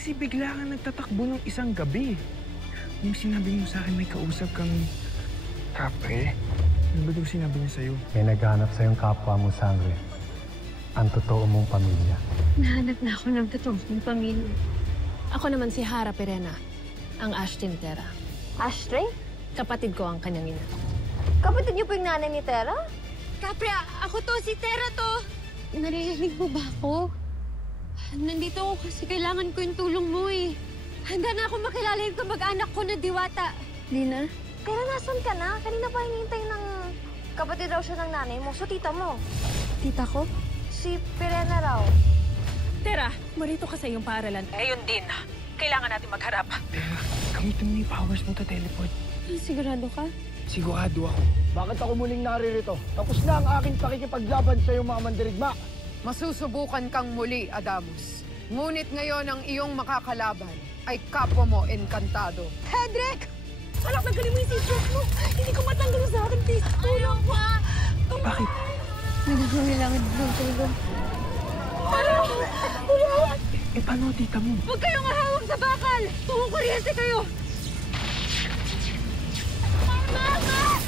kasi bigla kang nagtatakbo ng isang gabi. Yung sinabi mo sa akin may kausap kang kapre. Ano ba daw sinabi niya sa'yo? May naghanap sa'yong kapwa mo, Sangre. Ang totoo mong pamilya. Nahanap na ako ng totoo mong pamilya. Ako naman si Hara Perena, ang Ashton Tera. Ashtray? Kapatid ko ang kanyang ina. Kapatid niyo po yung nanay ni Tera? Kapre, ako to, si Tera to. Naririnig mo ba ako? Nandito ako kasi kailangan ko yung tulong mo eh. Handa na ako makilala yung kamag-anak ko na Diwata. Lina? Pero nasan ka na? Kanina pa hinihintay ng kapatid raw siya ng nanay mo. So, tita mo. Tita ko? Si Perena raw. Tera, marito ka sa iyong paaralan. Eh, yun din. Kailangan natin magharap. Tera, gamitin mo yung powers mo to teleport. Sigurado ka? Sigurado ako. Bakit ako muling naririto? Tapos na ang aking pakikipaglaban sa iyong mga mandirigma. Masusubukan kang muli, Adamus. Ngunit ngayon ang iyong makakalaban ay kapwa mo, Encantado. Hedrick! Anak, nagaling mo yung secret mo. Hindi ko matanggal sa akin, please. Tulong pa! Bakit? Nagkakailangan ng tulong. Eh, paano tita mo? Huwag kayong ahawag sa bakal! Kumukuryente kayo! Mama!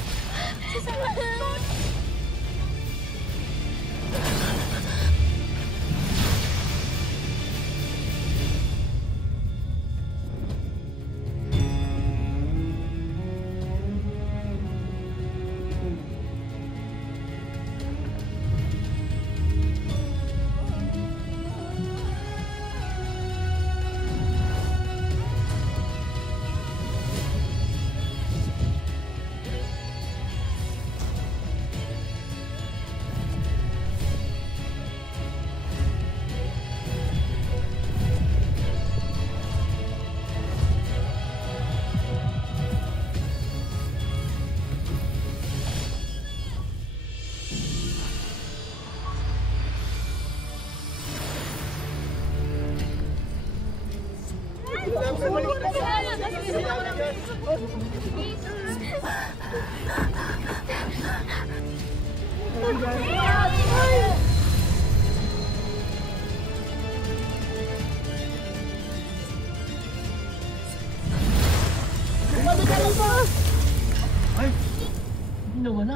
Nawala.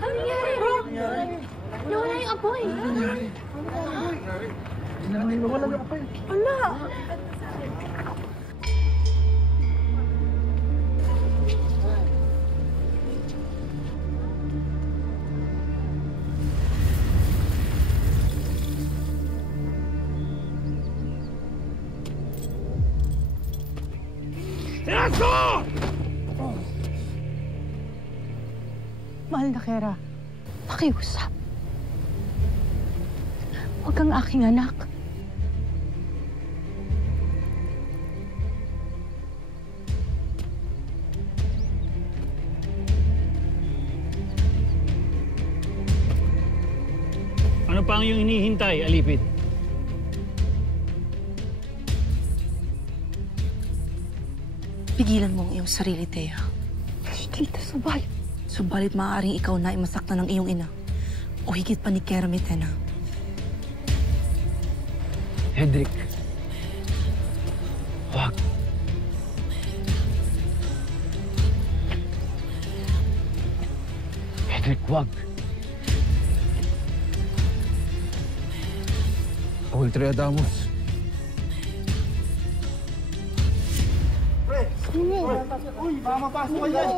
Ano nangyari? Nawala yung apoy. Nawala yung apoy. Wala. Mahal na Kera, pakiusap. Huwag kang aking anak. Ano pa ang iyong hinihintay, Alipid? Pigilan mo ang iyong sarili, Thea. Tita, subalit. Subalit maaaring ikaw na ay masaktan ng iyong ina. O higit pa ni Kera Mitena. Hedrick. Wag. Hedrick, wag. Ultra Adamus. Uy, baka mapasok ka yan.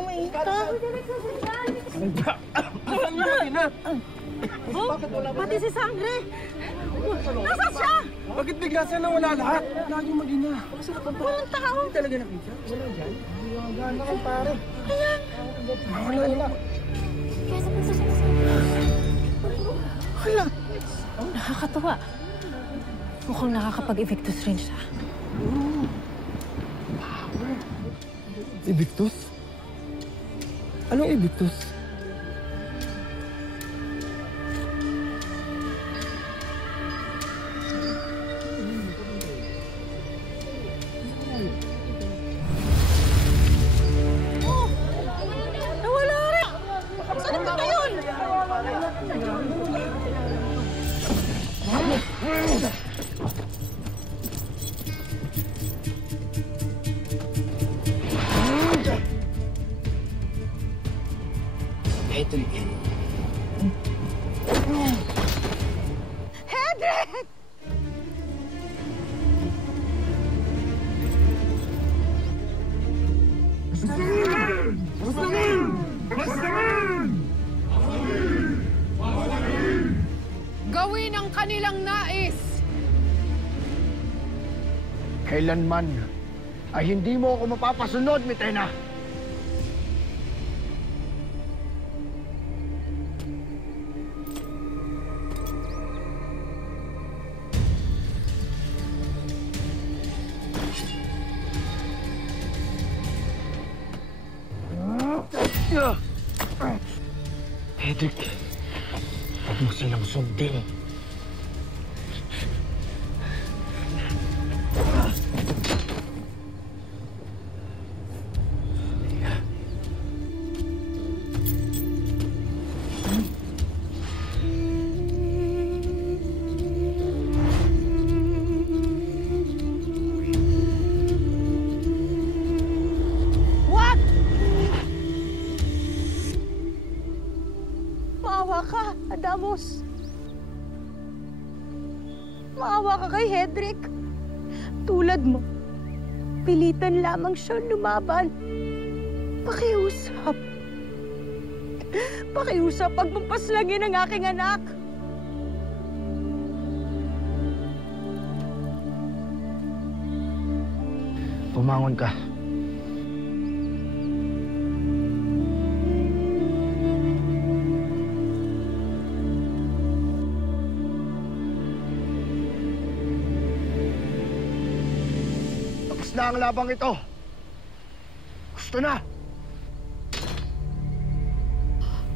Nasaan yung mag-ina? Pati si Sangre! Nasaan siya? Bakit bigla siya nawala lahat? Wala yung mag-ina. Walang tao. Hindi talaga nakita? Wala dyan? Wala kang pare. Ayan. Wala. Wala. Nakakatawa. Mukhang nakakapag-Evictus rin siya. Evictus? Anong Evictus? Nawala rin! Saan ang ba yun? Hedrick! Hedrick! Gawin ang kanilang nais! Kailanman ay hindi mo ako mapapasunod, Mitena! Hedrick, huwag mo silang sundin. Maawa ka, Adamos. Maawa ka kay Hedrick. Tulad mo, pilitan lamang siya lumaban. Pakiusap. Pakiusap, pagpapaslangin ang aking anak. Pumangon ka. Tapos na ang labang ito. Gusto na.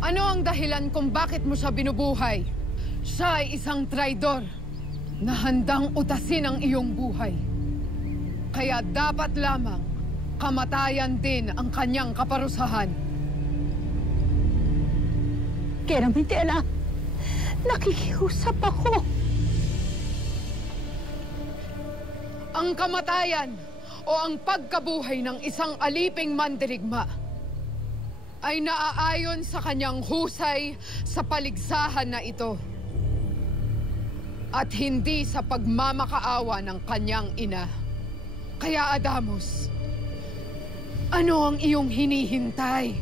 Ano ang dahilan kung bakit mo siya binubuhay? Siya ay isang traidor na handang utasin ang iyong buhay. Kaya dapat lamang kamatayan din ang kanyang kaparusahan. Kaya Mitena, nakikiusap ako. Ang kamatayan o ang pagkabuhay ng isang aliping mandirigma ay naaayon sa kanyang husay sa paligsahan na ito at hindi sa pagmamakaawa ng kanyang ina. Kaya Adamos, ano ang iyong hinihintay?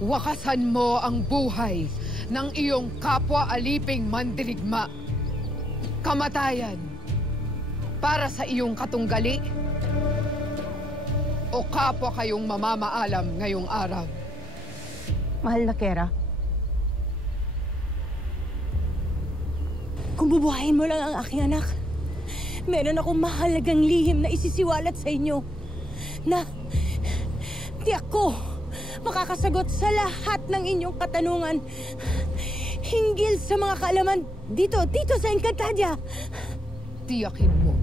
Wakasan mo ang buhay ng iyong kapwa-aliping mandirigma. Kamatayan para sa iyong katunggali o kapwa kayong mamamaalam ngayong araw? Mahal na Kera, kung bubuhayin mo lang ang aking anak, meron akong mahalagang lihim na isisiwalat sa inyo na di ako makakasagot sa lahat ng inyong katanungan hinggil sa mga kaalaman dito sa Encantadia. Tiyakin mo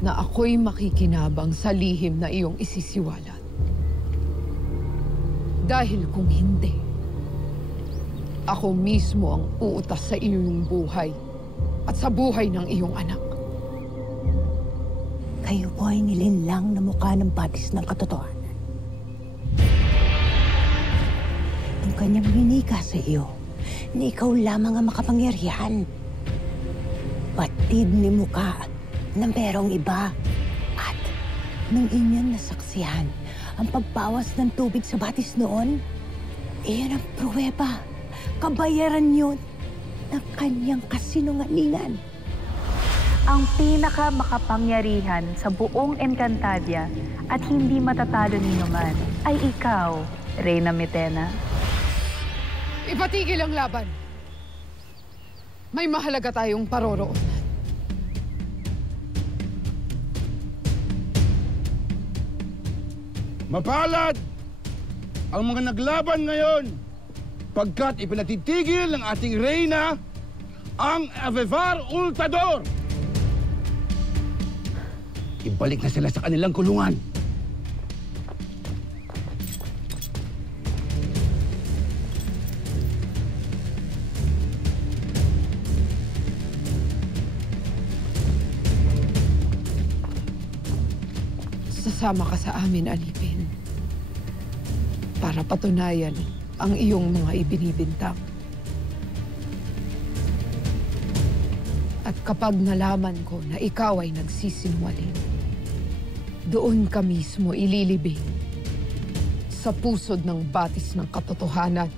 na ako'y makikinabang sa lihim na iyong isisiwalat. Dahil kung hindi, ako mismo ang uutas sa iyong buhay at sa buhay ng iyong anak. Kayo po ay nilinlang na mukha ng batis ng katotohanan. Nung kanyang winika sa iyo, na ikaw lamang ang makapangyarihan. Batid ni mukha na merong iba. At nung inyong nasaksihan ang pagbawas ng tubig sa batis noon, iyon ang pruweba, kabayaran yun ng kanyang kasinungalingan. Ang pinakamakapangyarihan sa buong Encantadia at hindi matatalo ni naman ay ikaw, Reyna Mitena. Ipatigil ang laban. May mahalaga tayong paroroonan. Mapalad ang mga naglaban ngayon pagkat ipinatitigil ng ating reyna ang Avevar Ultador. Ibalik na sila sa kanilang kulungan. Sasama ka sa amin, alipin. Para patunayan ang iyong mga ibinibintang. At kapag nalaman ko na ikaw ay nagsisinungaling, doon ka mismo ililibing sa pusod ng batis ng katotohanan.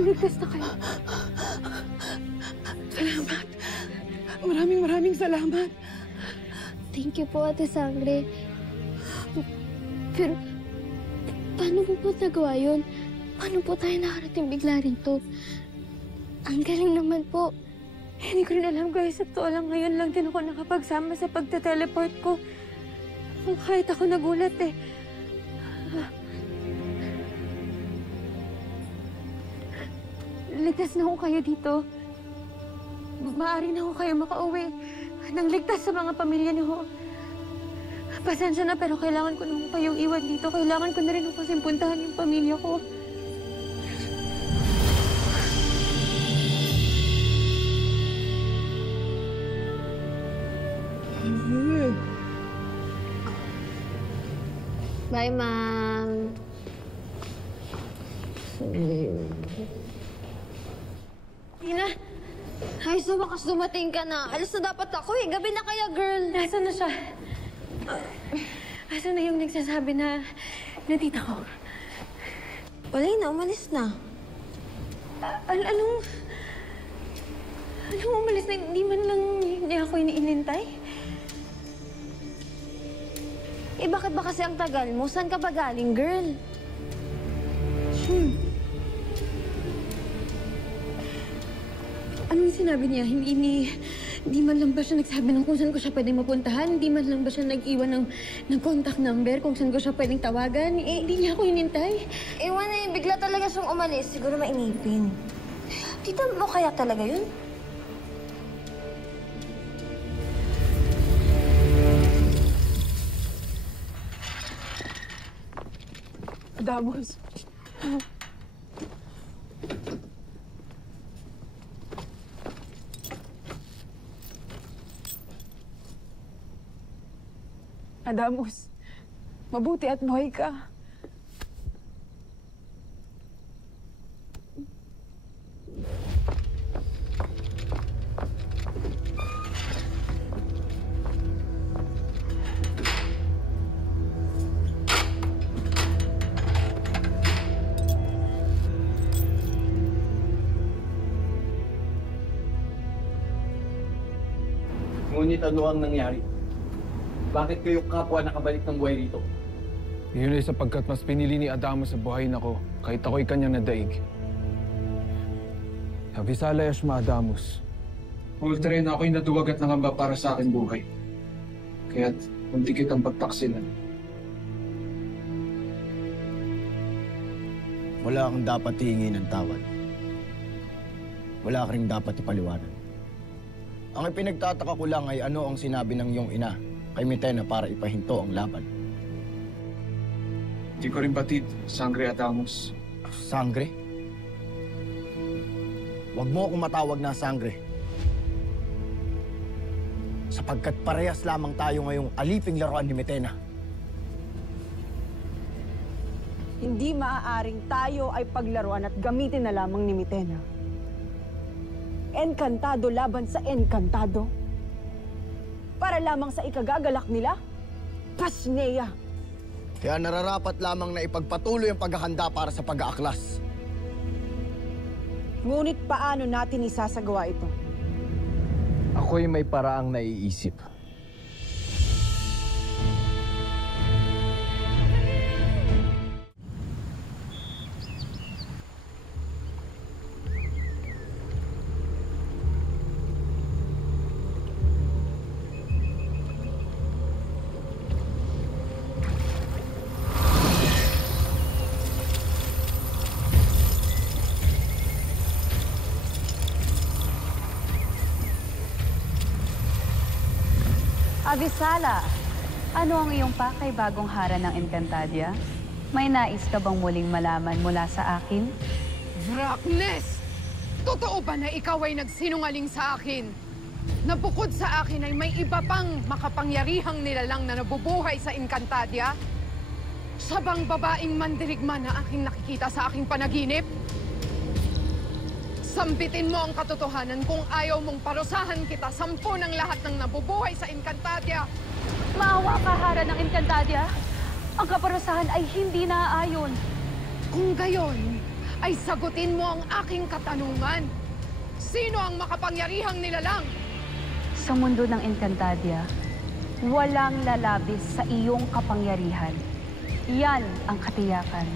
Ligtas na kayo. Salamat. Maraming salamat. Thank you po, Ate Sangre. Pero, paano po nagawa yun? Paano po tayo nakarating bigla rito? Ang galing naman po. Hindi ko rin alam, guys. Sa totoo lang, ngayon lang din ako nakapagsama sa pagte-teleport ko. Kahit ako nagulat eh. Ligtas na ho kayo dito. Maaari na ho kayo makauwi nang ligtas sa mga pamilya niyo. Pasensya na, pero kailangan ko naman kayong iwan dito. Kailangan ko na rin po puntahan yung pamilya ko. Bye, Ma'am. Tina, ayos na wakas dumating ka na. Alas na dapat ako eh. Gabi na kaya, girl. Nasaan na siya? Asan na yung nagsasabi na tita ko? Wala na, umalis na. Anong umalis na? Hindi man lang niya ako inintay? Eh, bakit ba kasi ang tagal mo? Saan ka ba galing, girl? Anong sinabi niya? Hindi man lang ba siya nagsabi ng kung saan ko siya pwedeng mapuntahan? Hindi man lang ba siya nag-iwan ng contact number kung saan ko siya pwedeng tawagan? Eh, hindi niya ako hinintay. Ewan eh, bigla talaga siyang umalis. Siguro mainipin. Tita mo kaya talaga yun? Adamos. Adamos, mabuti at buhay ka. Ngunit ano ang nangyari? Bakit kayo kapwa nakabalik ng buhay rito? Yun ay sapagkat mas pinili ni Adamos sa buhayin ako, kahit ako'y kanyang nadaig. Avisalayas ma Adamos. Ultren, ako'y naduwag at nangamba para sa akin buhay. Kaya't munti kitang pagtaksilan. Wala kang dapat hingin ng tawad. Wala ka rin dapat ipaliwanag. Ang ipinagtataka ko lang ay ano ang sinabi ng iyong ina kay Mitena para ipahinto ang laban. Hindi ko rin batid, Sangre Adamos. Sangre? Huwag mo akong matawag na Sangre. Sapagkat parehas lamang tayo ngayong aliping laruan ni Mitena. Hindi maaaring tayo ay paglaruan at gamitin na lamang ni Mitena. Enkantado laban sa enkantado. Para lamang sa ikagagalak nila? Pasneya! Kaya nararapat lamang na ipagpatuloy ang paghahanda para sa pag-aaklas. Ngunit paano natin isasagawa ito? Ako'y may paraang naiisip. Avisala, Ano ang iyong pakay bagong harang ng Encantadia? May nais ka bang muling malaman mula sa akin? Vraknes! Totoo ba na ikaw ay nagsinungaling sa akin? Na bukod sa akin ay may iba pang makapangyarihang nilalang na nabubuhay sa Encantadia? Siya bang babaeng mandirigma na aking nakikita sa aking panaginip? Sambitin mo ang katotohanan kung ayaw mong parusahan kita 10 ng lahat ng nabubuhay sa Encantadia. Maawa ka, Hara ng Encantadia. Ang kaparusahan ay hindi naaayon. Kung gayon, ay sagutin mo ang aking katanungan. Sino ang makapangyarihang nilalang? Sa mundo ng Encantadia, walang lalabis sa iyong kapangyarihan. Yan ang katiyakan.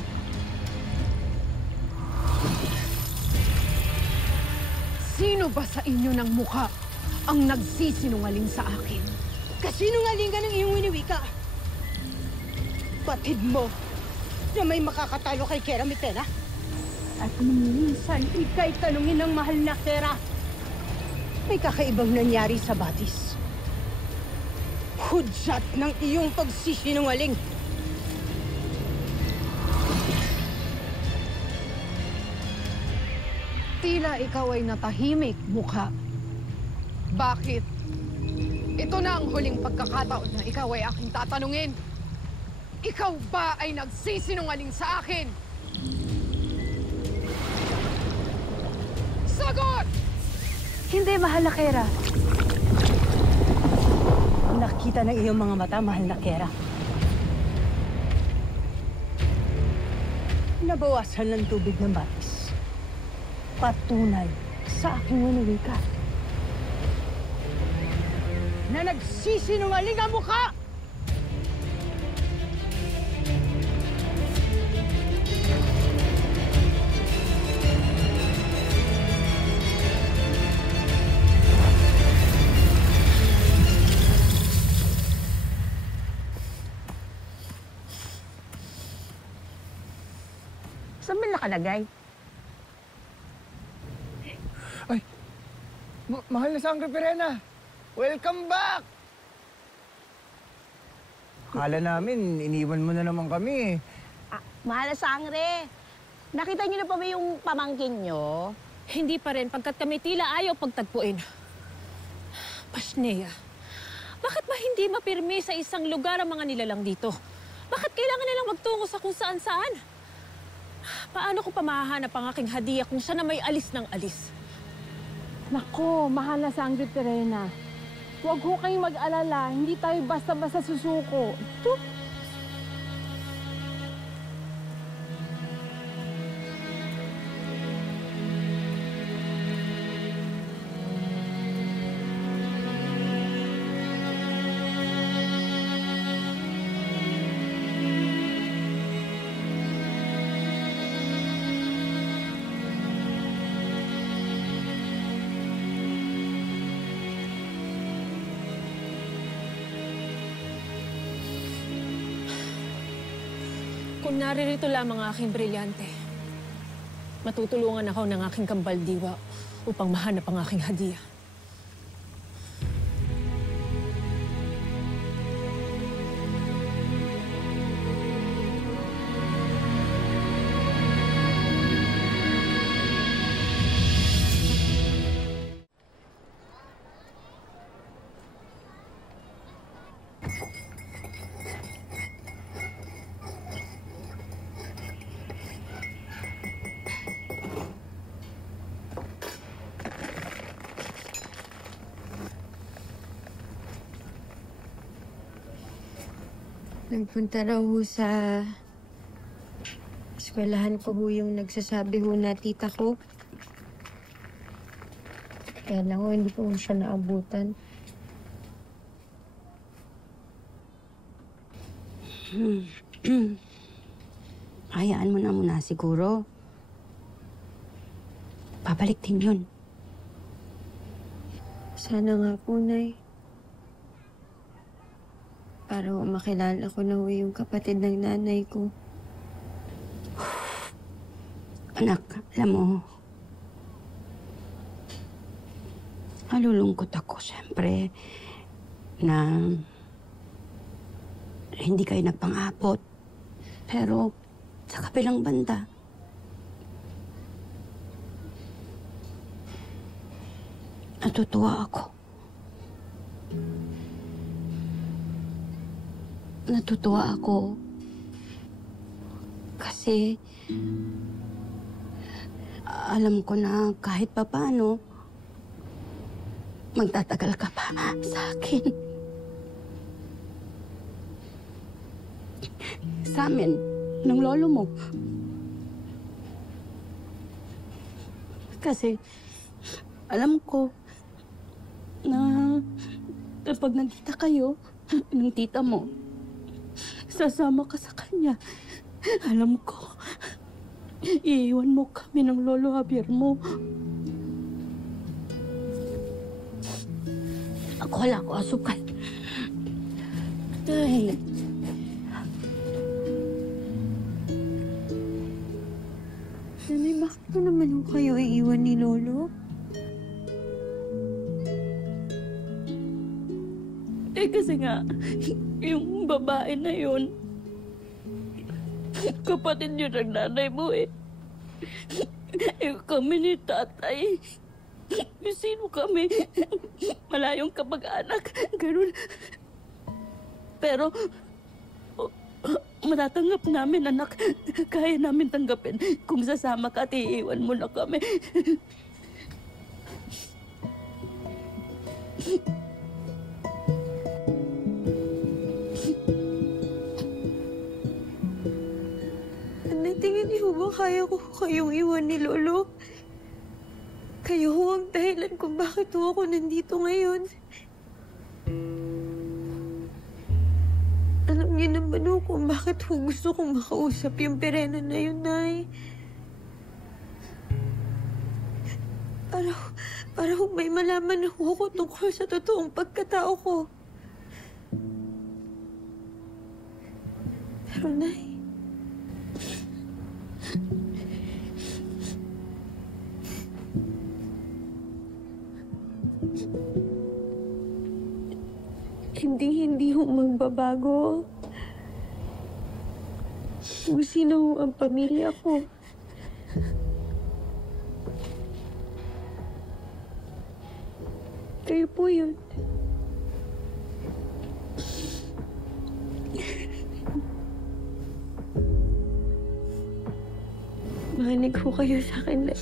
Sino ba sa inyo ng mukha ang nagsisinungaling sa akin? Kasinungaling ka ng iyong winiwika. Batid mo na may makakatalo kay Kera Mitena. At minsan, ika'y tanungin ng mahal na Kera. May kakaibang nangyari sa Batis. Hudyat ng iyong pagsisinungaling. Tila ikaw ay natahimik, mukha. Bakit? Ito na ang huling pagkakataon na ikaw ay aking tatanungin. Ikaw ba ay nagsisinungaling sa akin? Sagot! Hindi, mahal na Kera. Nakita ng iyong mga mata, mahal na Kera. Nabawasan ng tubig ng Batis. Patunay sa aking winiwika na nagsisinungaling ang mukha! Saan ba nakalagay? Ay, mahal na Sangre Perena! Welcome back! Akala namin, iniwan mo na naman kami. Mahal na Sangre, nakita niyo na pa ba yung pamangkin niyo? Hindi pa rin, pagkat kami tila ayaw pagtagpuin. Pasneya, bakit ba hindi mapirmi sa isang lugar ang mga nilalang dito? Bakit kailangan nilang magtungo sa kung saan-saan? Paano ko pa mahahanap ang aking hadiah kung siya na may alis ng alis? Nako, mahal na Sangre Perena. Huwag ho kayong mag-alala. Hindi tayo basta-basta susuko. Ito. Kung naririto lamang ang aking brilyante, matutulungan ako ng aking kambaldiwa upang mahanap ang aking hadiah. Nagpunta raw ho sa eskwelahan ko ho yung nagsasabi ho na tita ko. Kaya lang ho, hindi ko siya naabutan. Hayaan mo na muna siguro. Babalik din yun. Sana nga po, Nay. Para makilala ko na ho yung kapatid ng nanay ko. Anak, alam mo, nalulungkot ako, siyempre, na hindi kayo nagpang-abot. Pero sa kabilang banda, natutuwa ako. Natutuwa ako kasi alam ko na kahit papaano, magtatagal ka pa sa akin. Sa amin, ng lolo mo. Kasi alam ko na kapag nagkita kayo ng tita mo, sasama ka sa kanya. Alam ko, iiwan mo kami ng lolo Javier mo. Ako wala ko asukal. Ay. Nanay, bakit mo naman yung kayo iiwan ni Lolo? Kasi nga, yung babae na yun, kapatid yun ng nanay mo eh. Kami ni tatay. Sino kami? Malayong kamag-anak. Ganun. Pero, matatanggap namin, anak. Kaya namin tanggapin kung sasama ka at iiwan mo na kami. Tingin niyo ba kaya ko kayong iwan ni Lolo? Kayo ho ang dahilan kung bakit ho ako nandito ngayon. Alam niyo naman ho kung bakit ho gusto kong makausap yung Perena na yun, Nay. Para ho may malaman na ho ako tungkol sa totoong pagkatao ko. Pero, Nay, hindi ho magbabago kung sino ho ang pamilya ko. Kayo po yun. Makinig ho kayo sa akin na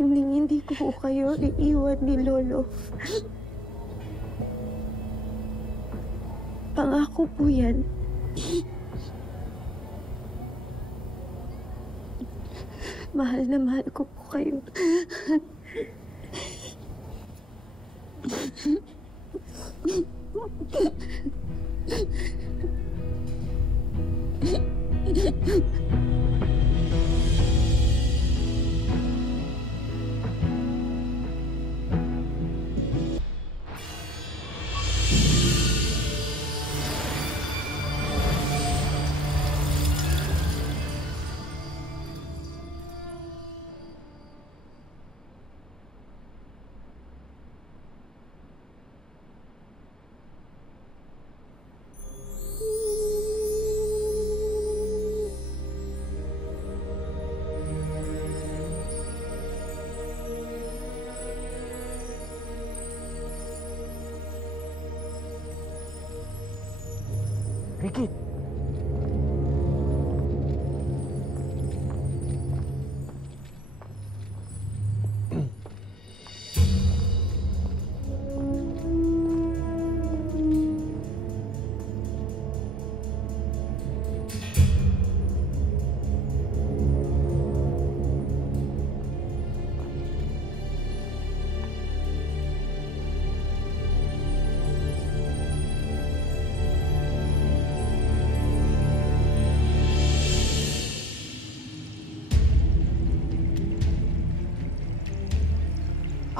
hindi ko kayo iiwan ni Lolo. Pangako po yan. Mahal na mahal ko po kayo. Ricky!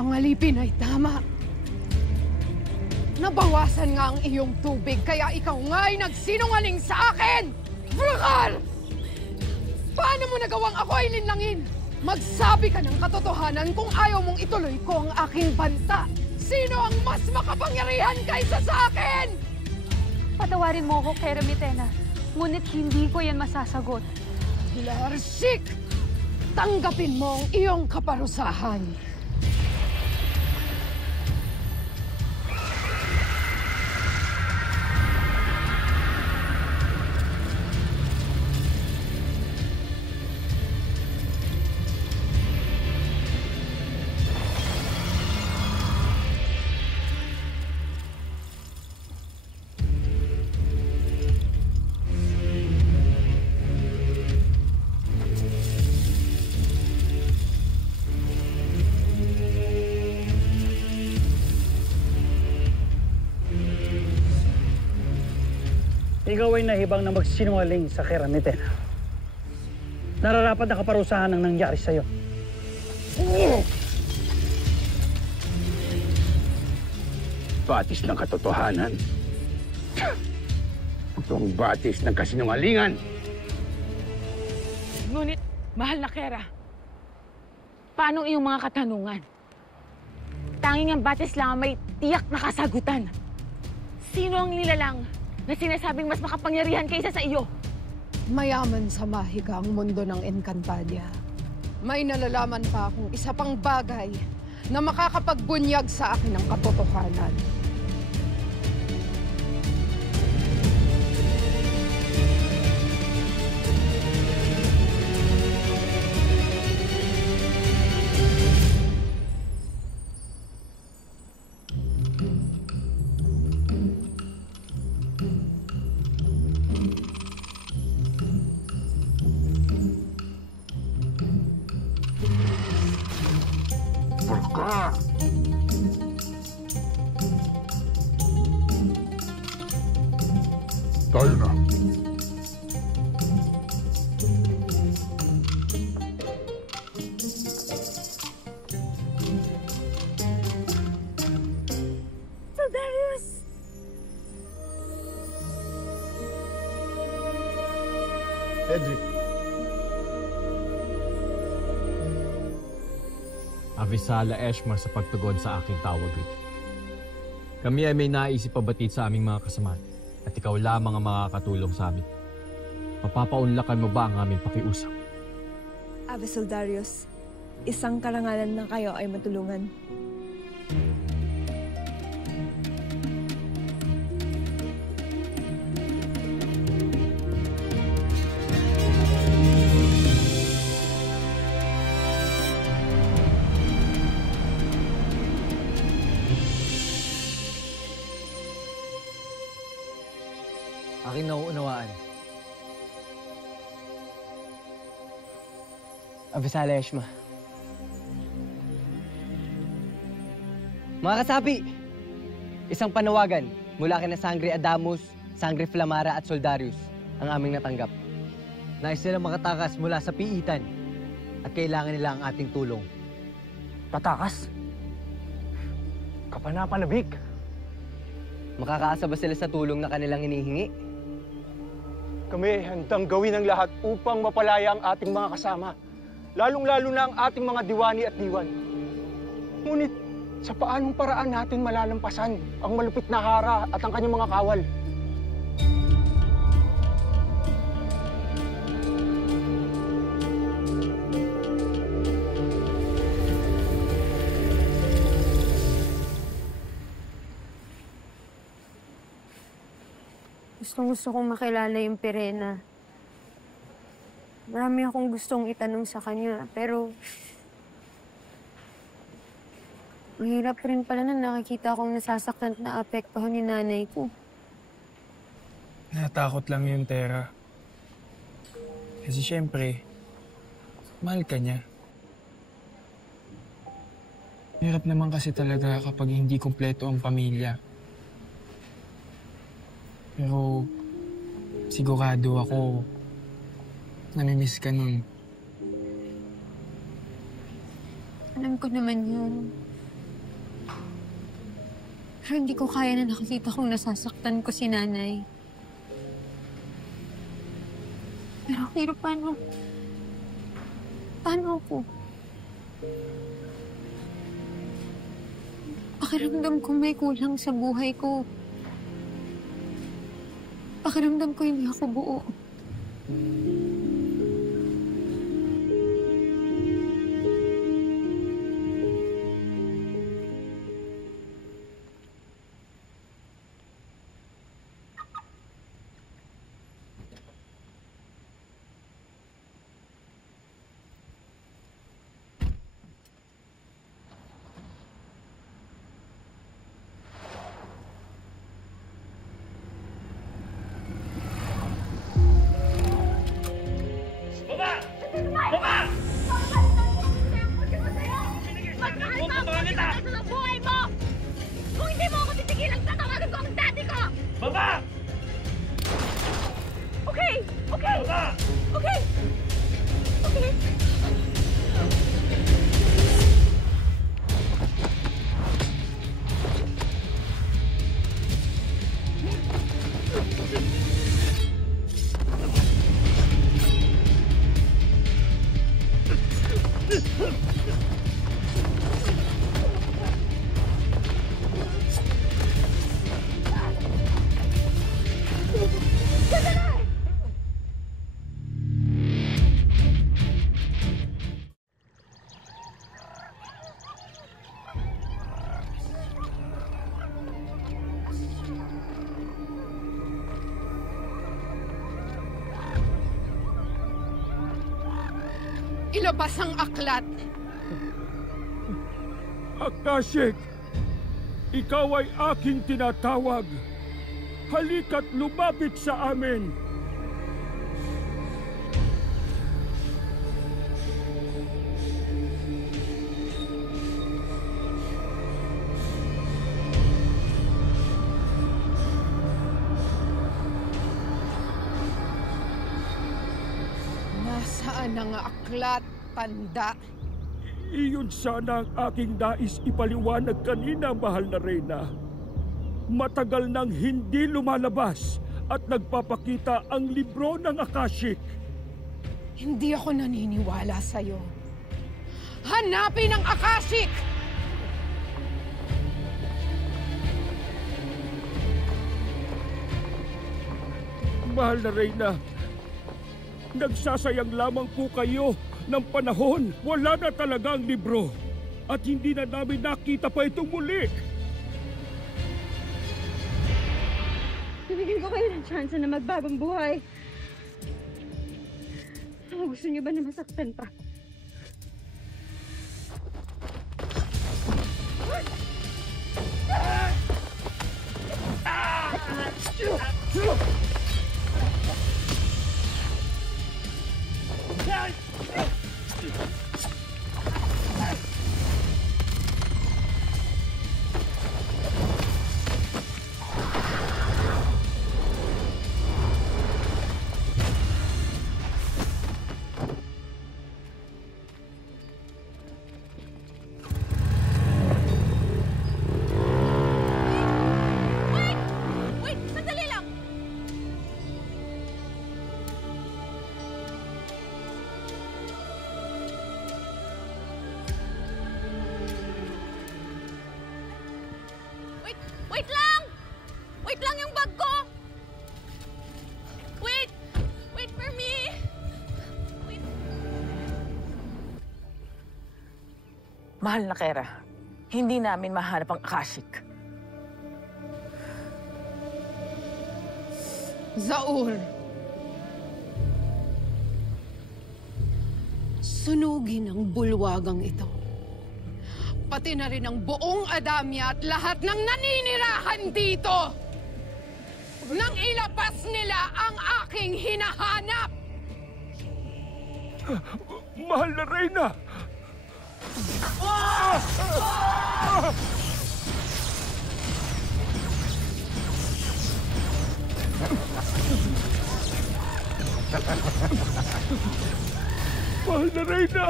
Ang alipin ay tama. Nabawasan nga ang iyong tubig, kaya ikaw nga ay nagsinungaling sa akin! Brukal! Paano mo nagawang ako ay linlangin? Magsabi ka ng katotohanan kung ayaw mong ituloy ko ang aking banta. sino ang mas makapangyarihan kaysa sa akin! Patawarin mo ako, Kera Mitena. Ngunit hindi ko yan masasagot. Larsik! Tanggapin mo ang iyong kaparusahan. Ikaw ay nahibang na magsinungaling sa Kera Mitena. Nararapat na kaparusahan ang nangyari sa'yo. Batis ng katotohanan. Itong batis ng kasinungalingan. Ngunit, mahal na Kera, paano iyong mga katanungan? Tanging ang batis lang ang may tiyak na kasagutan. Sino ang nilalang na sinasabing mas makapangyarihan kaysa sa iyo? Mayaman sa mahiga ang mundo ng Encantadia. May nalalaman pa akong isa pang bagay na makakapagbunyag sa akin ng katotohanan. Tayo na. Darius! Edric. Avisala Eshmar sa pagtugon sa aking tawag. Kami ay may naisip pabatid sa aming mga kasama at ikaw lamang ang makakatulong sa amin. Mapapaunlakan mo ba ang aming pakiusap? Avisal Darius, isang karangalan na kayo ay matulungan. Aking nauunawaan. Avisala Eshma. Mga kasapi! Isang panawagan mula kina Sangre Adamus, Sangre Flamara at Soldarius ang aming natanggap. Nais silang makatakas mula sa piitan at kailangan nila ang ating tulong. Patakas? Kapanapanabik? Makakaasa ba sila sa tulong na kanilang hinihingi? Kami ay handang gawin ang lahat upang mapalaya ang ating mga kasama. Lalong-lalo na ang ating mga diwani at diwan. Ngunit, sa paanong paraan natin malalampasan ang malupit na Hara at ang kanyang mga kawal? Gusto kong makilala yung Pirena. Marami akong gustong itanong sa kanya, pero mahirap rin pala na nakikita akong nasasaktan at naapektuhan ni nanay ko. Natakot lang yun, Tera. Kasi syempre, mahal ka niya. Hirap naman kasi talaga kapag hindi kumpleto ang pamilya. Pero sigurado ako, namimiss ka nun. Alam ko naman yun. Pero hindi ko kaya na nakikita kung nasasaktan ko si nanay. Pero paano ako? Pakiramdam ko may kulang sa buhay ko. Pakiramdam ko hindi ako buo. Ilabas ang aklat. Akashic, ikaw ay aking tinatawag. Halika't lumapit sa amin. Nasaan ang aklat, tanda? Iyon sana ang aking nais ipaliwanag kanina, mahal na Reyna. Matagal nang hindi lumalabas at nagpapakita ang libro ng Akashic. Hindi ako naniniwala sa'yo. Hanapin ang Akashic! Mahal na Reyna, nagsasayang lamang po kayo ng panahon. Wala na talaga ang libro. At hindi na namin nakita pa itong muli. Bibigyan ko kayo ng chance na magbagong buhay. Gusto niyo ba na masaktan pa? Wait lang! Wait lang yung bag ko! Wait! Wait for me! Wait. Mahal na Kera, hindi namin mahanap ang Akashic. Zaur! Sunugin ang bulwagang ito. Pati na rin ang buong Adamya at lahat ng naninirahan dito! Nang ilabas nila ang aking hinahanap! Mahal na Reyna! Mahal na Reyna!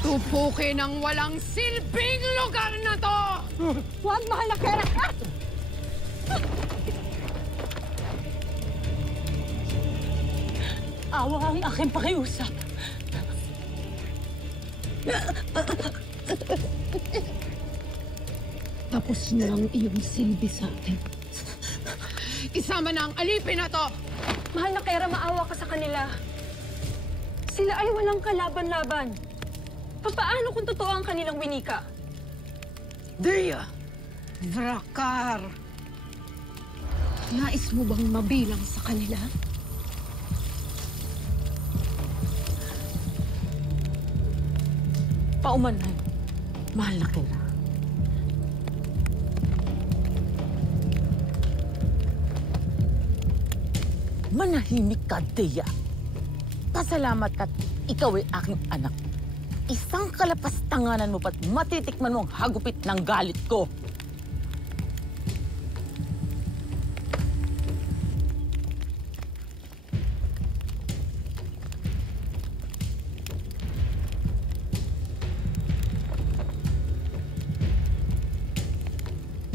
Tupukin ang walang silbing lugar na to! Huwag, mahal na Kera! Awa ang aking pakiusap. Tapos na ang iyong silbi sa akin. Isama na ang alipin na to! Mahal na Kera, maawa ka sa kanila. Sila ay walang kalaban-laban. Paano kung totoo ang kanilang winika? Dia! Drakar! Nais mo bang mabilang sa kanila? Paumanhan, mahal na Kera. Manahimik ka, Dea. Pasalamat ka't ikaw ay aking anak. Isang kalapastanganan mo pa't matitikman mo ang hagupit ng galit ko.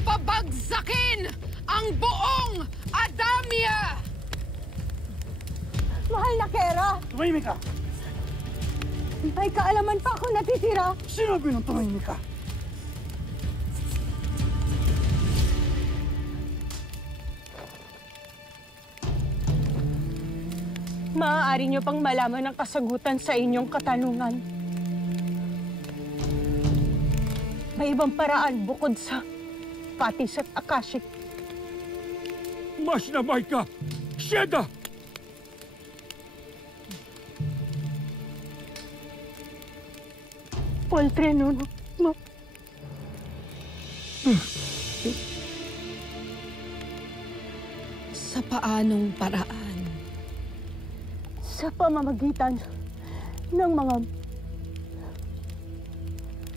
Pabagsakin ang buong Adamia! Mahal na Kera! Tumahimik ka! May kaalaman pa ako natitira! Sinabi nung tumahimik ka? Maaari niyo pang malaman ang kasagutan sa inyong katanungan. May ibang paraan bukod sa patis at akashik. Mas na ka! Sheda! Poltre, nuno mo. Sa paanong paraan? Sa pamamagitan ng mga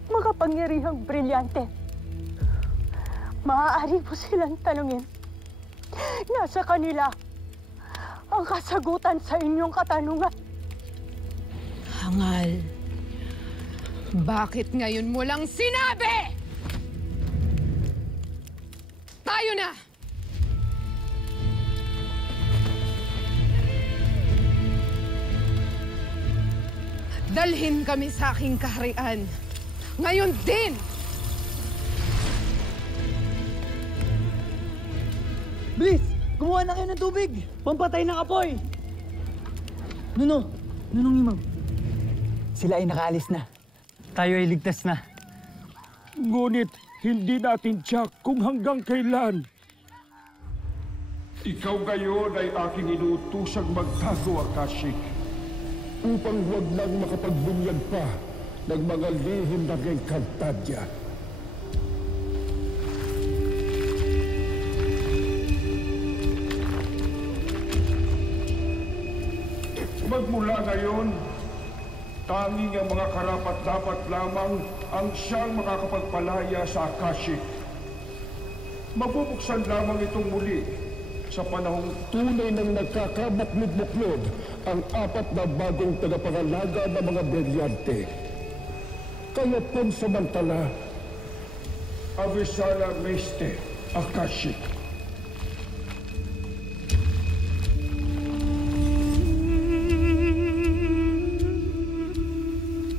makapangyarihang brilyante. Maaari mo silang tanungin. Nasa kanila ang kasagutan sa inyong katanungan. Hangal. Bakit ngayon mo lang sinabi? Tayo na! Dalhin kami sa aking kaharian. Ngayon din! Bilis! Gumawa na kayo ng tubig! Pampatay ng apoy! Nunong Imaw. Sila ay nakaalis na. Tayo ay ligtas na. Ngunit hindi natin tiyak kung hanggang kailan. Ikaw ngayon ay aking inuutusang magtago, Akashik, upang huwag lang makapagbunyag pa ng mga lihim ng Encantadia. Magmula ngayon, tanging ang mga karapat-dapat lamang ang siyang makakapagpalaya sa Akashik. Mabubuksan lamang itong muli sa panahong tunay ng nagkakabuklod-buklod ang 4 na bagong tagapangalaga ng mga brilyante. Kaya pansamantala, Avisala Meste, Akashik.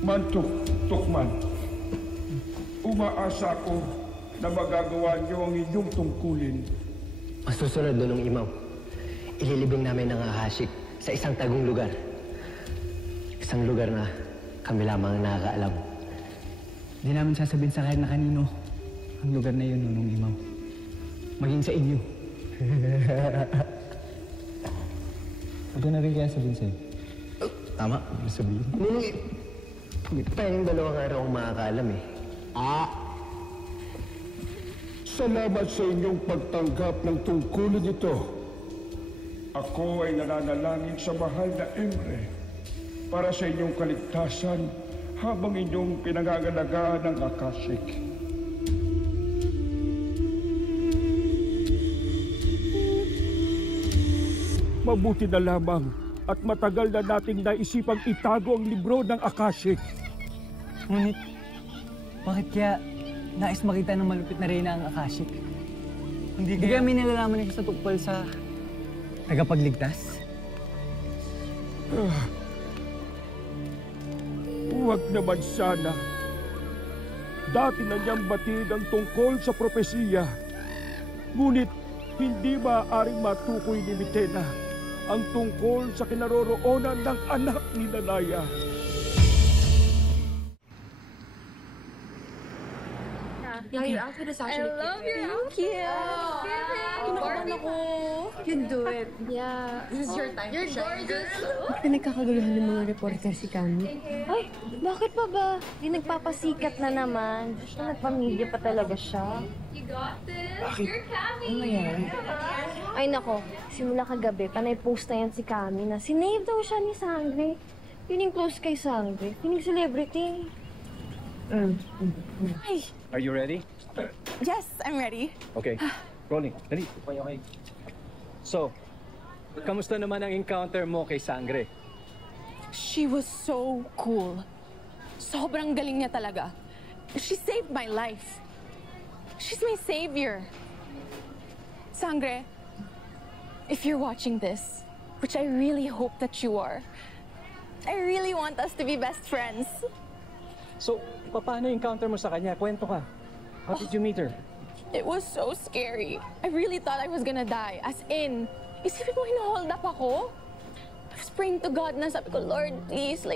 Mantuk, Tukman, umaasa ako na magagawa niyo ang inyong tungkulin. Masusunod Nunong Imaw, ililibing namin ang Akashik sa isang tagong lugar. Isang lugar na kami lamang ang nakakaalam. Di namin sasabihin sa kahit na kanino ang lugar na yun, Nunong Imaw. Maging sa inyo. Huwag ko na rin kaya sabihin sa'yo. Tama, sabihin. Tayong 2 araw ang makakaalam eh. Salamat sa inyong pagtanggap ng tungkulin ito. Ako ay nananalangin sa mahal na Emre para sa inyong kaligtasan habang inyong pinangangalagaan ng Akashik. Mabuti na lamang at matagal na nating naisipang itago ang libro ng Akashik. Ngunit, bakit kaya nais makita ng malupit na reyna ang Akashik? Hindi kami nilalaman ito sa tukpal sa tagapagligtas? Huwag naman sana. Dati na niyang batid ang tungkol sa propesiya. Ngunit hindi maaaring matukoy ni Mitena ang tungkol sa kinaroroonan ng anak ni Nanaya. Yeah, your outfit is actually I love your outfit. Kinakabahan ako. You can do it. Yeah. This is your time You're to shine, gorgeous. Pinagkakaguluhan ng mga reporter si Cami. Ay, bakit pa ba? Di nagpapasikat na naman. Nagpamilya pa talaga siya. You got this. Bakit? You're Cami. Ano nangyari? Ay nako, simula kagabi, panay post na yan si Cami na sinave daw siya ni Sangre. Piling close kay Sangre. Piling celebrity. Hi. Are you ready? Yes, I'm ready. Okay. Rolling. Dali. Okay. So, kamusta naman ang encounter mo kay Sangre? She was so cool. Sobrang galing niya talaga. She saved my life. She's my savior. Sangre, if you're watching this, which I really hope that you are, I really want us to be best friends. So, paano encounter mo sa kanya? Kwento ka. How did you meet her? It was so scary. I really thought I was gonna die. As in, isipin mo hinahold up ako? I was praying to God na sabi ko, Lord, please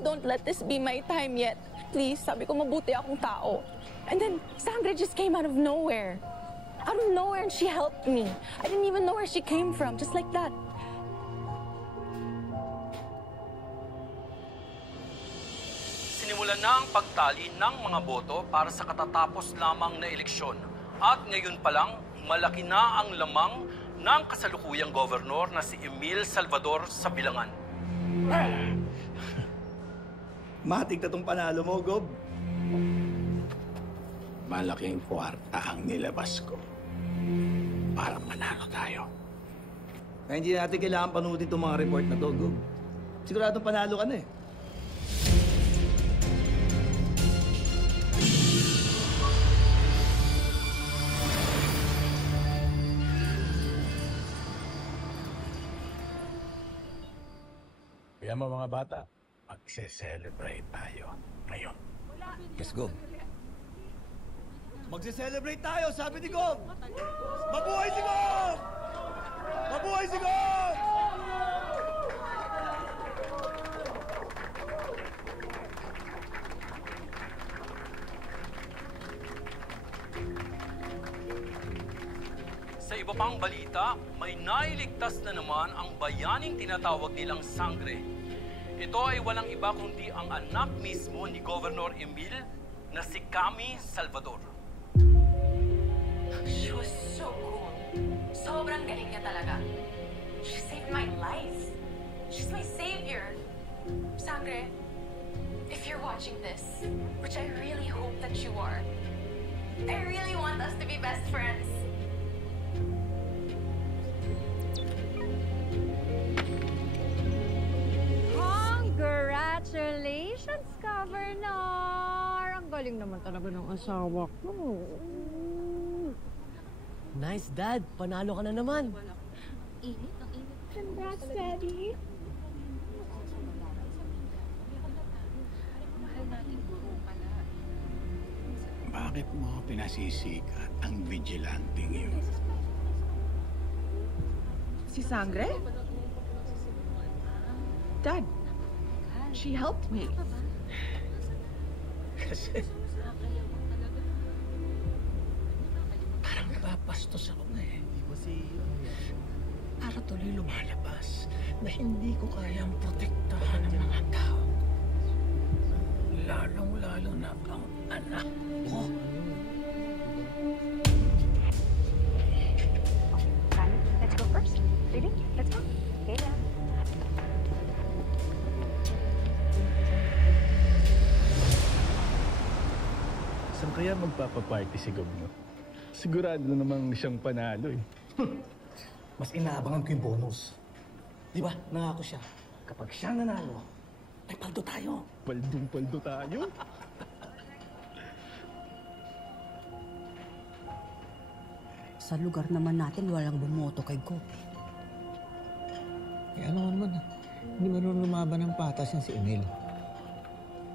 don't let this be my time yet. Please, sabi ko, mabuti akong tao. And then, Sangre just came out of nowhere. Out of nowhere, and she helped me. I didn't even know where she came from, just like that. Sinimulan na ang pagtali ng mga boto para sa katatapos lamang na eleksyon. At ngayon pa lang, malaki na ang lamang ng kasalukuyang gobernador na si Emil Salvador sa bilangan. Matik na tong panalo mo, Gob. Malaking kwarta ang nilabas ko para manalo tayo. Kaya hindi natin kailangan panutin itong mga report na to, Gob. Siguradong panalo ka na eh. Kaya mga bata, magse-celebrate tayo ngayon. Let's go. Magse-celebrate tayo, sabi ni Gob! Mabuhay si Gob! Mabuhay si Gob! Sa iba pang balita, may nailigtas na naman ang bayaning tinatawag nilang Sangre. Ito ay walang iba kundi ang anak mismo ni Governor Emil na si Cami Salvador. She was so cool. Sobrang galing niya talaga. She saved my life. She's my savior. Sangre, if you're watching this, which I really hope that you are, I really want us to be best friends. Congratulations, Governor! Ang galing naman talaga ng asawa ko. Nice, Dad. Panalo ka na naman. Congrats, Daddy. Bakit mo pinasisikat ang vigilanteng yun? Si Sangre? Dad, she helped me. Kasi parang napapastos ako na eh. Para tuloy lumalabas na hindi ko kayang protektahan ng mga tao. Lalong-lalo na ang anak ko. Let's go first. Ready? Let's go. Okay, now. Saan kaya magpapaparty si Gobno? Sigurado namang siyang panalo eh. Mas inaabangan ko yung bonus. Di ba? Nangako siya. Kapag siya nanalo, ay paldo tayo. Paldong-paldo tayo? Sa lugar naman natin, walang bumoto kay Gob. Eh ano naman, hindi marunong lumaban ng patas yan si Emil.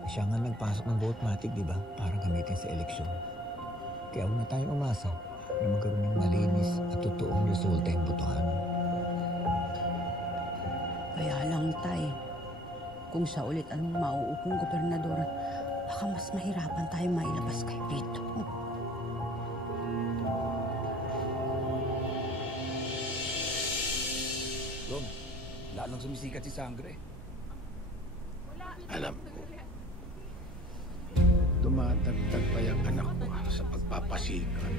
Siya nga nagpasok ng vote-matic, di ba? Para gamitin sa eleksyon. Kaya huwag na tayong umasa na magkaroon ng malinis at totoong resulta yung botohan. Kaya lang, Tay, kung siya ulit ang mauupong gobernador, baka mas mahirapan tayong mailabas kay Vito. Dong, lalong sumisikat si Sangre. Alam ko. Tumatagtag pa yung anak ko sa pagpapasikat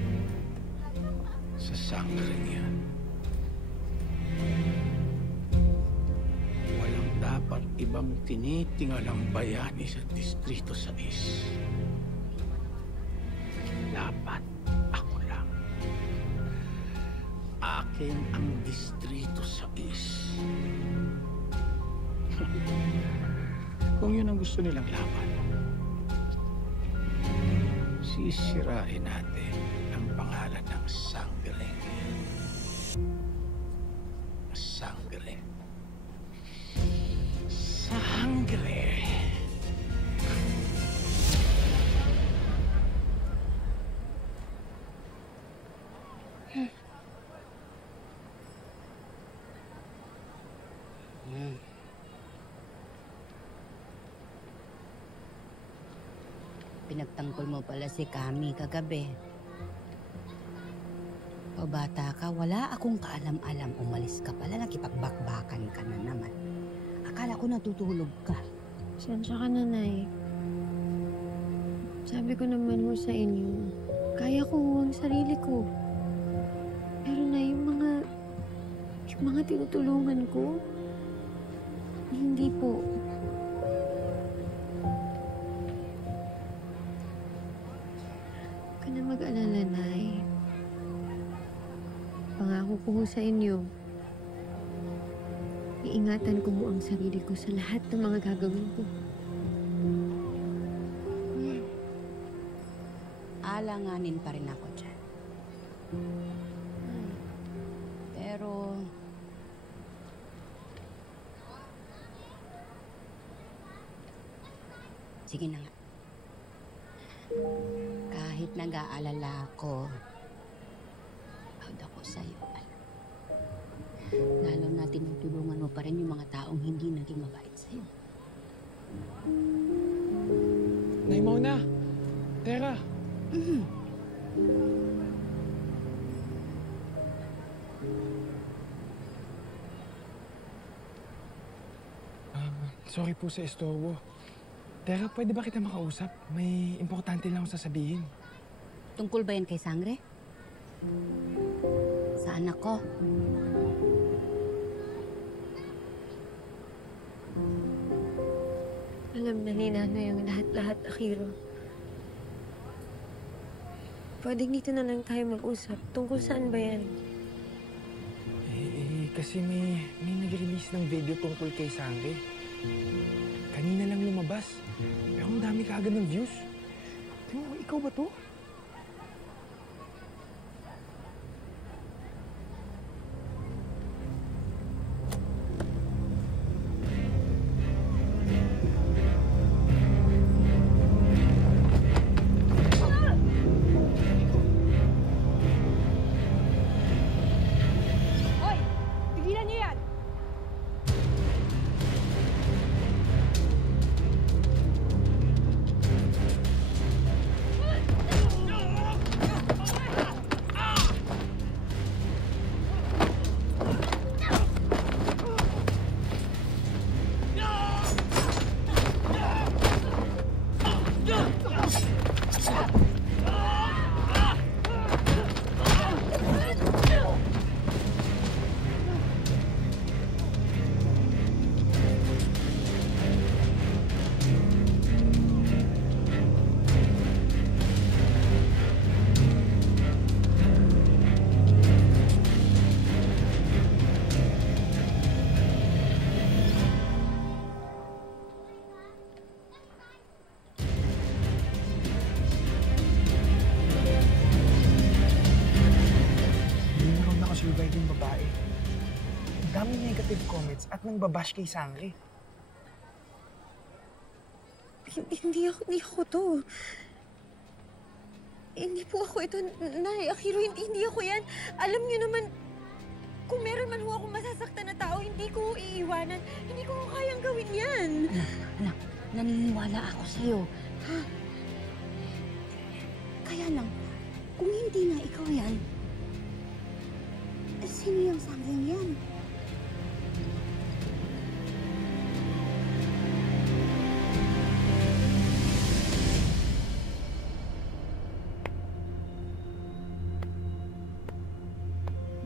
sa sangre niya. Walang dapat ibang tinitingalang bayani sa Distrito 6. Dapat ako lang. Akin ang Distrito 6. Kung yun ang gusto nilang laban, sisirain natin ang pangalan ng Sangre. Sangre. Sangre. Pinagtanggol mo pala si Kami kagabi. Pabata ka, wala akong kaalam-alam. Umalis ka pala, nakipagbakbakan ka na naman. Akala ko natutulog ka. Sensya ka na, Nay. Sabi ko naman ho sa inyo, kaya ko ang sarili ko. Pero na yung mga tinutulungan ko, hindi po. Huwag ka na mag-alala, Nay. Pangako ko ho sa inyo, iingatan ko mo ang sarili ko sa lahat ng mga gagawin ko. Alanganin pa rin ako dyan. Pero sige na nga. Kahit nag-aalala ako, proud ako sa'yo. Lalo na tinutulungan mo pa rin yung mga taong hindi naging mabait sa'yo. Nay Mona! Tera! Sorry po sa istorbo. Tera, pwede ba kita makausap? May importante lang akong sasabihin. Tungkol ba yan kay Sangre? Sa anak ko? Alam na ni Nanay ang lahat-lahat, Akiro. Pwedeng dito na lang tayo mag-usap. Tungkol saan ba yan? Kasi may nag-release ng video tungkol kay Sangre. Kanina lang lumabas. Pero ang dami kaagad ng views. Tingnan mo, ikaw ba to? Yung babae. Ang daming negative comments at nang babash kay Sangre. Hindi ako to. Hindi po ako ito, Nay. Akiro, hindi ako yan. Alam niyo naman, kung meron man ho akong masasaktan na tao, hindi ko iiwanan. Hindi ko kayang gawin yan. Anak, naniniwala ako sa'yo. Ha? Kaya lang, kung hindi nga ikaw yan, sino yung sanggeng yan?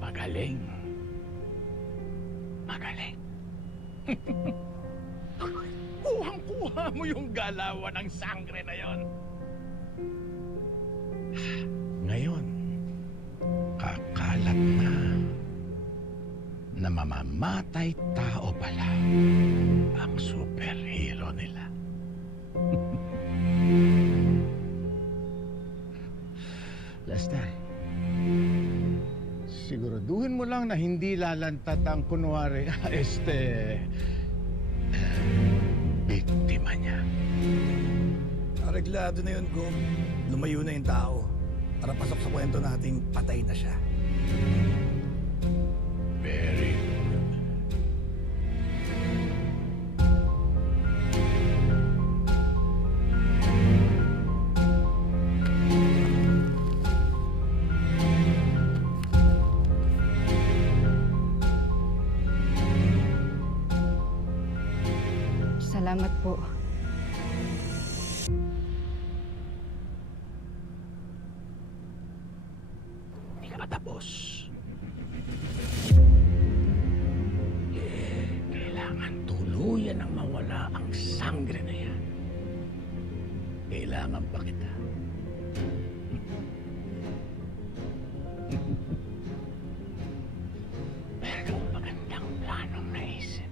Magaling. Magaling. Kuhang-kuha mo yung galawan ng sangre na yon. Ngayon, kakalat na mamamatay tao pala ang superhero nila. Lester, siguraduhin mo lang na hindi lalantad ang kunwari, biktima niya. Areglado na yun, Gob. Lumayo na yung tao. Para pasok sa kwento nating patay na siya. Very good. Salamat po. Hindi ka matapos. Kailangan tuluyan ang mawala ang sangre na yan. Kailangan pa kita. Meron kang magandang planong naisip.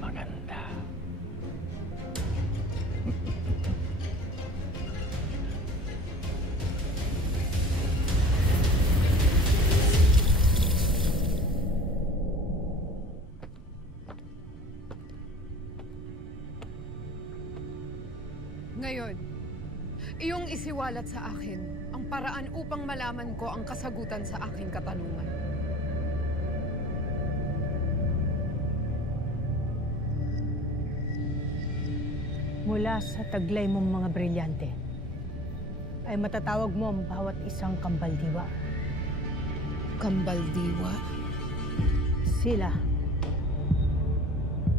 Maganda. Ngayon, iyong isiwalat sa akin ang paraan upang malaman ko ang kasagutan sa aking katanungan. Mula sa taglay mong mga brilyante, ay matatawag mo ang bawat isang kambaldiwa. Kambaldiwa? Sila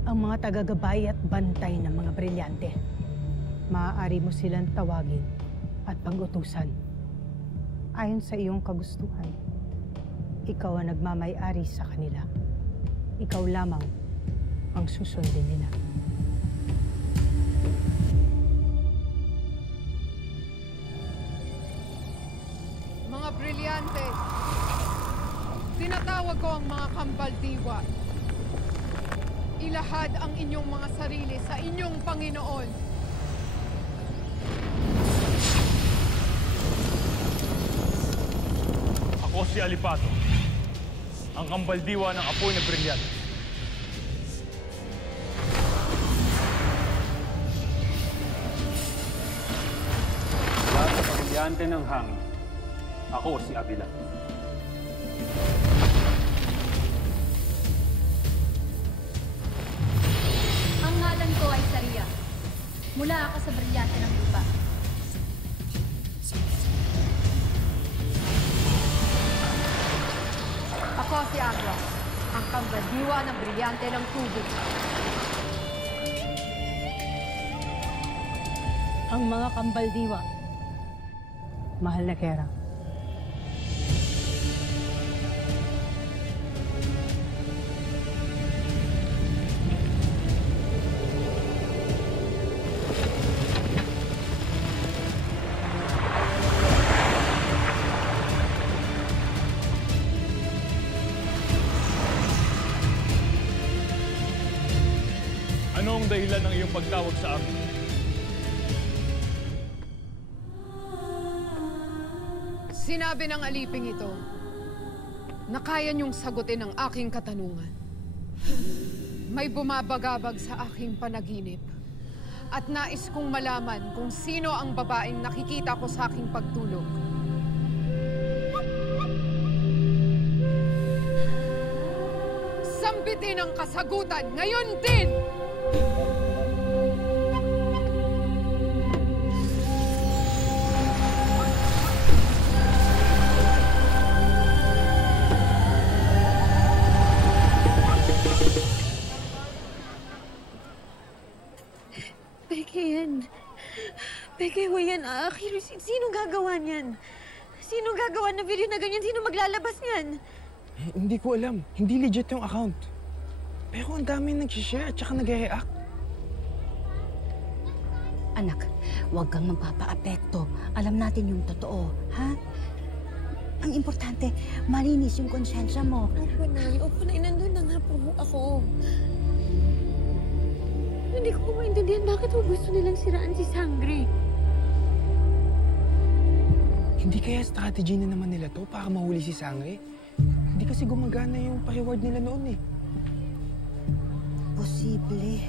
ang mga tagagabay at bantay ng mga brilyante. Maaari mo silang tawagin at pag-utusan. Ayon sa iyong kagustuhan, ikaw ang nagmamay-ari sa kanila. Ikaw lamang ang susundin nila. Mga brilyante, tinatawag ko ang mga kambaldiwa. Ilahad ang inyong mga sarili sa inyong Panginoon. Ako si Alipato, ang kambaldiwa ng apoy na brilyante. Lahat sa brilyante ng hangin, ako si Avila. Ang ngalan ko ay Saria. Mula ako sa brilyante ng lupa. Ako si Agua, ang kambaldiwa ng brilyante ng tubig. Ang mga kambaldiwa, mahal na Kera. Ano ang dahilan ng iyong pagtawag sa akin? Sinabi ng aliping ito na kaya niyong sagutin ang aking katanungan. May bumabagabag sa aking panaginip At nais kong malaman kung sino ang babaeng nakikita ko sa aking pagtulog. Sambitin ang kasagutan ngayon din! Peke, yan. Akira, sino gagawa niyan? Sino gagawa ng video na ganyan? Sino maglalabas niyan? Hindi ko alam. Hindi legit yung account. Pero ang dami nag-share at saka nag-react. Anak, huwag kang magpapa-apekto. Alam natin yung totoo, ha? Ang importante, malinis yung konsyensya mo. Opo na, nandun na nga po ako. Hindi ko maintindihan bakit gusto nilang siraan si Sangre. Hindi kaya strategy na naman nila to para mahuli si Sangre? Hindi kasi gumagana yung pa-reward nila noon eh. Posible.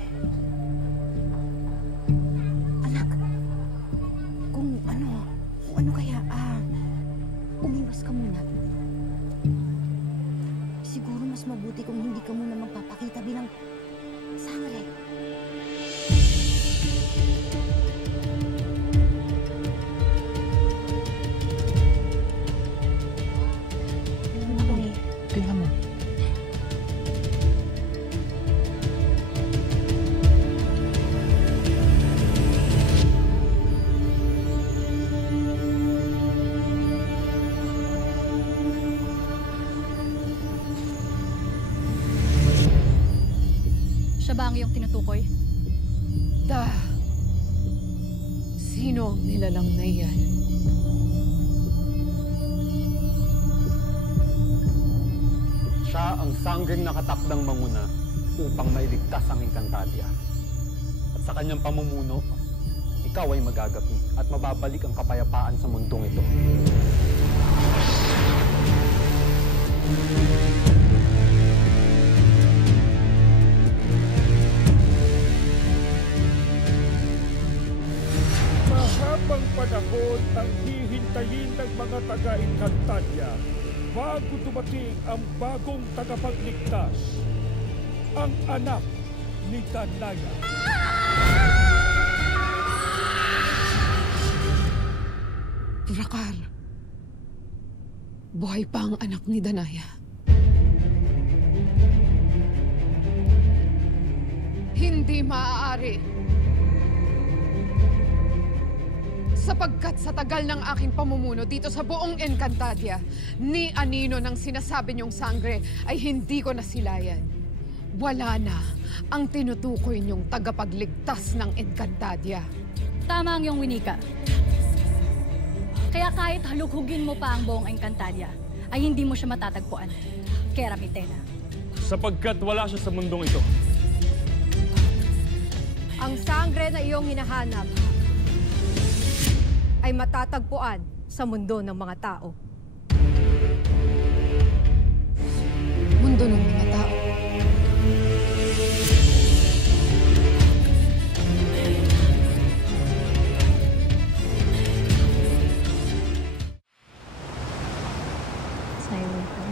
Anak, kung ano kaya, umiwas ka muna. Siguro mas mabuti kung hindi ka muna magpapakita bilang Sangre. Tingnan mo. Siya ba ang iyong tinutukoy? Sino ang nilalang na iyan? Siya ang sanggeng nakatakdang manguna upang mailigtas ang Encantadia. At sa kanyang pamumuno, ikaw ay magagapi at mababalik ang kapayapaan sa mundong ito. Mahabang panahon ang hihintayin ng mga taga-Encantadia bago dumating ang bagong tagapagligtas, ang anak ni Danaya. Drakkar, buhay pa ang anak ni Danaya. Hindi maaari. Sapagkat sa tagal ng aking pamumuno dito sa buong Encantadia, ni anino ng sinasabi niyong Sangre ay hindi ko nasilayan. Wala na ang tinutukoy niyong tagapagligtas ng Encantadia. Tama ang iyong winika. Kaya kahit halughugin mo pa ang buong Encantadia, ay hindi mo siya matatagpuan. Kay Ramitena. Sapagkat wala siya sa mundong ito. Ang Sangre na iyong hinahanap ay matatagpuan sa mundo ng mga tao. Mundo ng mga tao? Silent ka.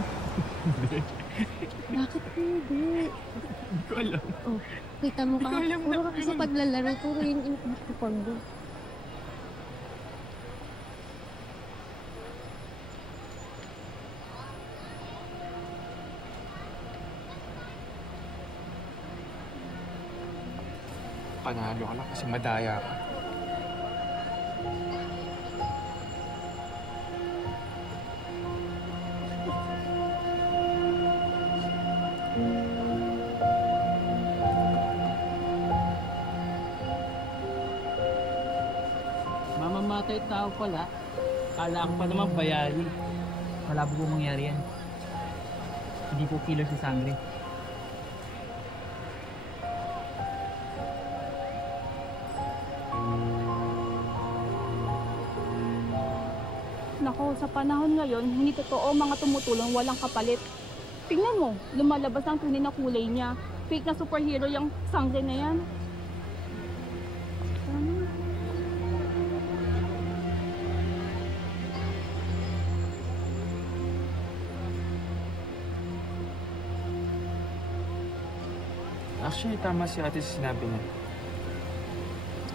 Bakit hindi? Hindi ko alam. Oh, kita mo ka. Puro ka kasi paglalaro. Puro yung inipag mo. Panalo ka lang kasi madaya ka. Mamamatay tao pala. Kala ko pa naman bayani. Malabo po mangyari yan. Hindi po killer si Sangre. Nako, sa panahon ngayon, hindi totoo mga tumutulong walang kapalit. Tingnan mo, lumalabas ang tunay na kulay niya. Fake na superhero yung Sangre na yan. Actually, tama si ate sa sinabi niya.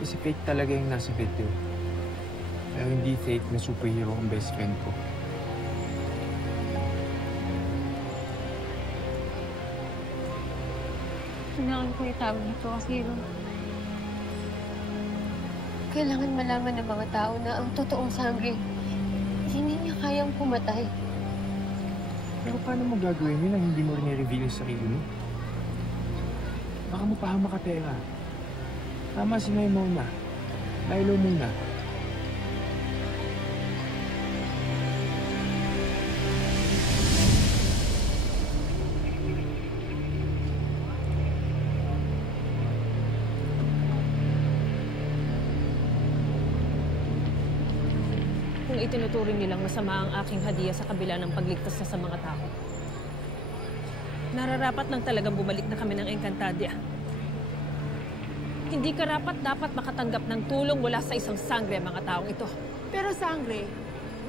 Kasi fake talaga yung nasa video. Pero hindi fake na superhero ang best friend ko. Kailangan ko itago nito kasi kailangan malaman ng mga tao na ang totoong Sangre, hindi niya kayang pumatay. Pero paano mo gagawin yun na hindi mo rin i-reveal yung sarili mo? Baka mapahama ka, Tera. Tama si Nay Mona. Laylo muna. Kung itinuturing nilang masama ang aking hadiah sa kabila ng pagligtas sa mga tao, nararapat lang talagang bumalik na kami ng Encantadia. Hindi karapat-dapat makatanggap ng tulong mula sa isang Sangre ang mga taong ito. Pero Sangre,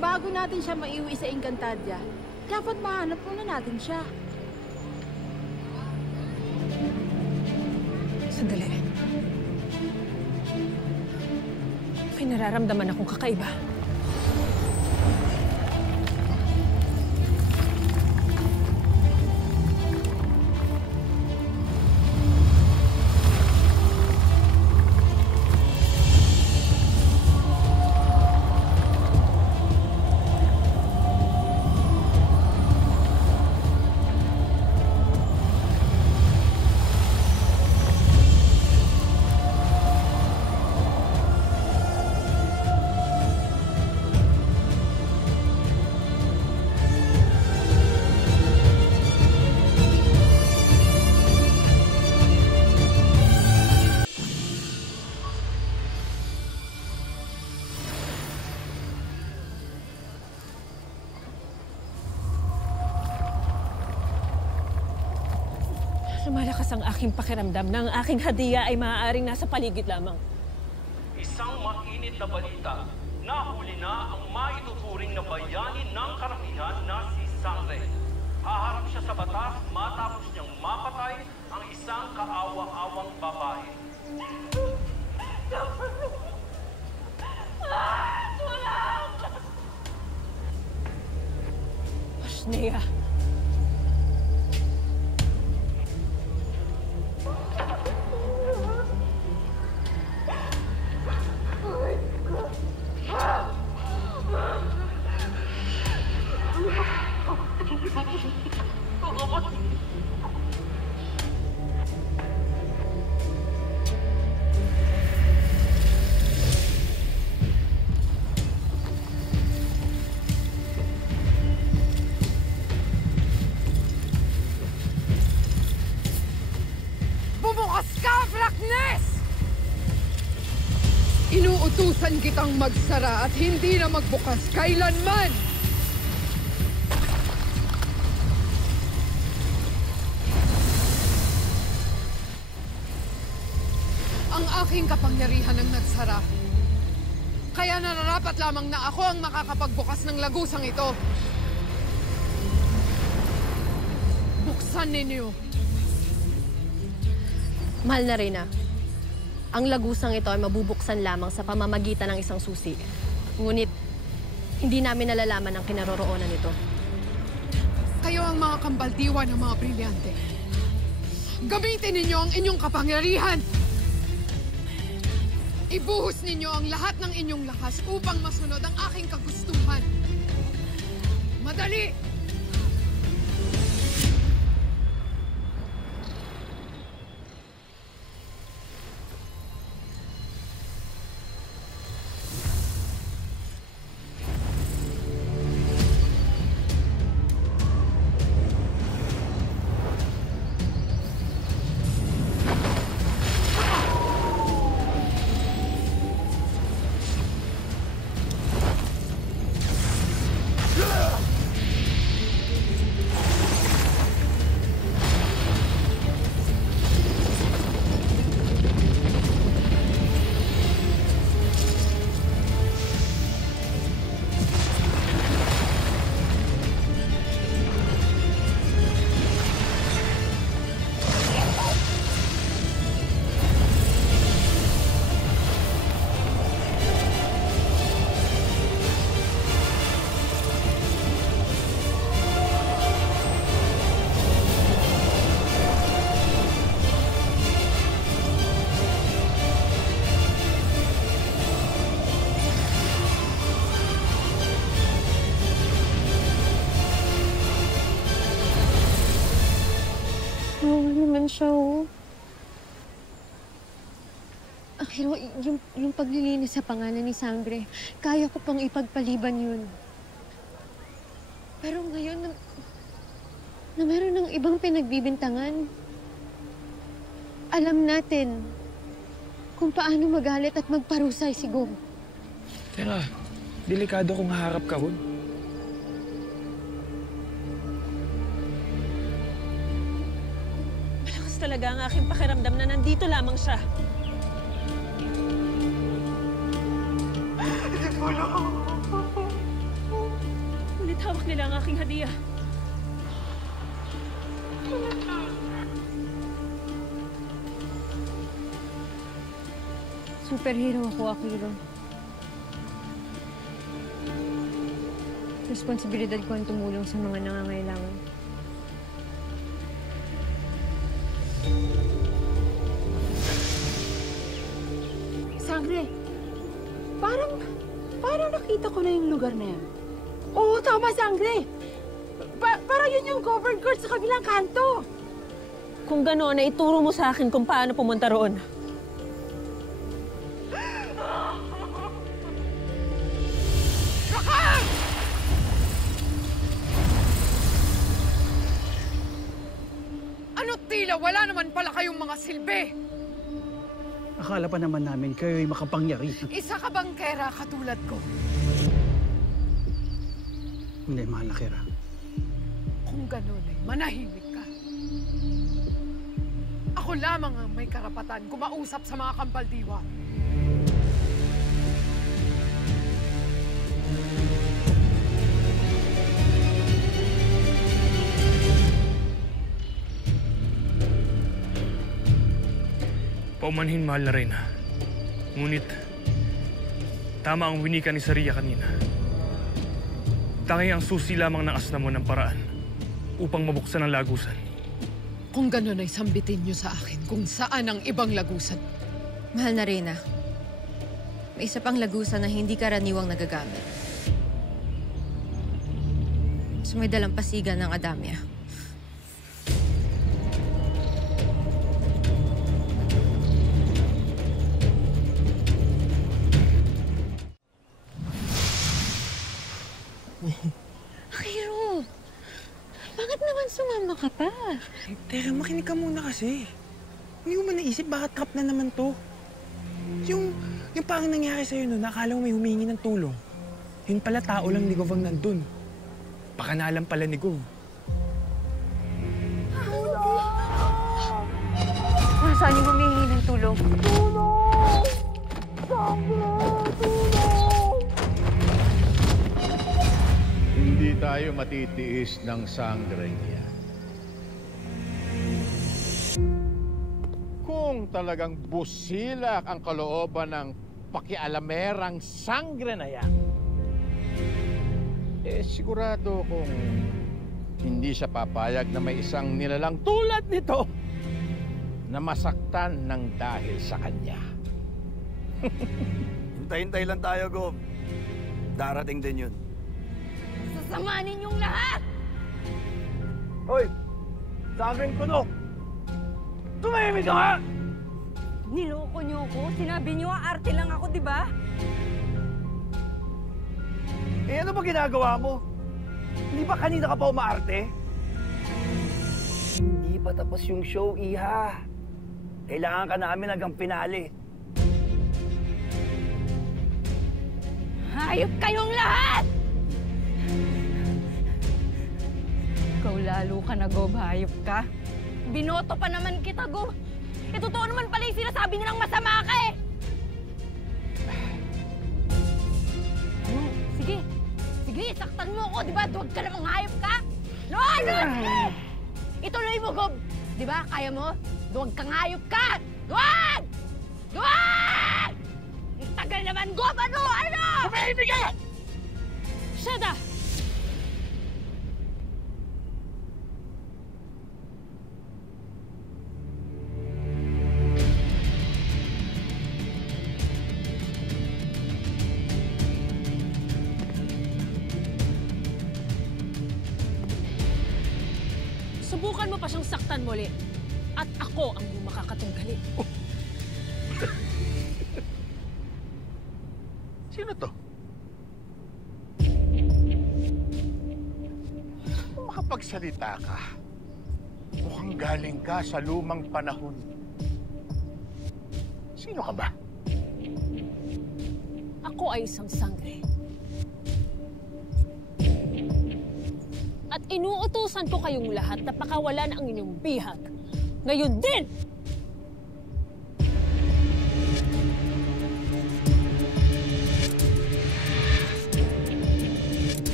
bago natin siya maiuwi sa Encantadia, dapat mahanap muna natin siya. Sandali. May nararamdaman akong kakaiba. Lumalakas ang aking pakiramdam na ang aking hadiah ay maaaring nasa paligid lamang. Isang mainit na balita. Nahuli na ang maituturing na bayani ng karamihan na si Sangre. Haharap siya sa batas matapos niyang mapatay ang isang kaawa-awang babae. Ashnea. Bumukas ka, Blackness! Inuutusan kitang magsara at hindi na magbukas kailanman! Ang aking kapangyarihan ang nagsara. Kaya nararapat lamang na ako ang makakapagbukas ng lagusang ito. Buksan ninyo. Mahal na Reyna, ang lagusang ito ay mabubuksan lamang sa pamamagitan ng isang susi. Ngunit, hindi namin nalalaman ang kinaroroonan nito. Kayo ang mga kambaldiwa ng mga brilyante. Gamitin ninyo ang inyong kapangyarihan! Ibuhos ninyo ang lahat ng inyong lakas upang masunod ang aking kagustuhan. Madali! naman siya, oh. Akira, yung paglilinis sa pangalan ni Sangre, kaya ko pang ipagpaliban yun. Pero ngayon, na meron ng ibang pinagbibintangan, alam natin kung paano magalit at magparusay si Gob. Teka, delikado kung haharap ka hon. Malakas talaga ang aking pakiramdam na nandito lamang siya. Ngunit hawak nila ang aking hadiah. Superhero ako, Akira. Responsibilidad ko ang tumulong sa mga nangangailangan. Sangre, parang nakita ko na yung lugar na yan. Oo, tama, Sangre. Parang yun yung covered court sa kabilang kanto. Kung gano'n, ay ituro mo sa akin kung paano pumunta roon. Tila, wala naman pala kayong mga silbi. Akala pa naman namin kayo'y makapangyarihan. Isa ka bangkera katulad ko. Hindi, mahal na Kira. Kung gano'n ay manahimik ka. Ako lamang ang may karapatan kumausap sa mga kampaldiwa. Paumanhin, mahal na Reyna. Ngunit, tama ang winika ni Saria kanina. Tanging ang susi lamang ng asna mo ng paraan upang mabuksan ang lagusan. Kung gano'n ay sambitin niyo sa akin kung saan ang ibang lagusan. Mahal na Reyna, may isa pang lagusan na hindi karaniwang nagagamit. So may dalampasigan ng Adamia. Akira, bakit naman sumama ka pa? Teka, makinig ka muna kasi. Hindi ko ba naisip bakit trap na naman to? Yung parang nangyari sa'yo noon, nakala mo may humingi ng tulong. Yun pala tao lang ni Gov ang nandun. Baka naalam pala ni Gov. Nasaan yung humingi ng tulong? Tulong! Sangre! Tulong! Hindi tayo matitiis ng sangre niya. Kung talagang busilak ang kalooban ng pakialamerang sangre na yan, sigurado kung hindi siya papayag na may isang nilalang tulad nito na masaktan ng dahil sa kanya. Hintay-hintay lang tayo, Gob. Darating din yun. Sasamahan ninyong lahat! Hoy! Sangreng kuno! Tumahimik ka nga! Niloko niyo ako. Sinabi niyo arte lang ako, di ba? Ano ba ginagawa mo? Hindi ba kanina ka pa umaarte? Hindi pa tapos yung show, Iha. Kailangan ka namin hanggang pinali. Hayop kayong lahat! Ikaw lalo ka na, Gob. Hayop ka. Binoto pa naman kita, Gob. Totoo naman pala yung sinasabi nilang masama ka eh. Sige. Sige, saktan mo ako, di ba? Duwag ka namang hayop ka. Lord! Ituloy mo, Gob. Di ba? Kaya mo? Duwag kang hayop ka! Duwag! Duwag! Ang tagal naman, Gob! Ano? Kumahimik ka! Shada! Subukan mo pa siyang saktan muli. At ako ang makakatunggali. Sino to? Kung makapagsalita ka, mukhang galing ka sa lumang panahon. Sino ka ba? Ako ay isang sangre. At inuutusan ko kayong lahat na pakawalan ang inyong bihag. Ngayon din!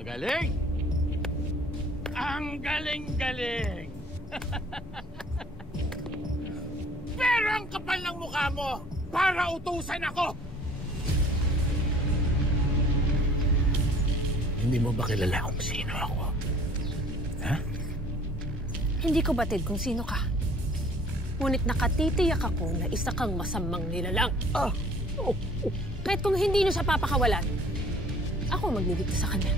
Magaling! Ang galing-galing! Pero ang kapal ng mukha mo para utusan ako! Hindi mo ba kilala kung sino ako? Ha? Hindi ko batid kung sino ka. Ngunit nakatitiyak ako na isa kang masamang nilalang. Kahit kung hindi niyo siya papakawalan, ako magliligtas sa kanya.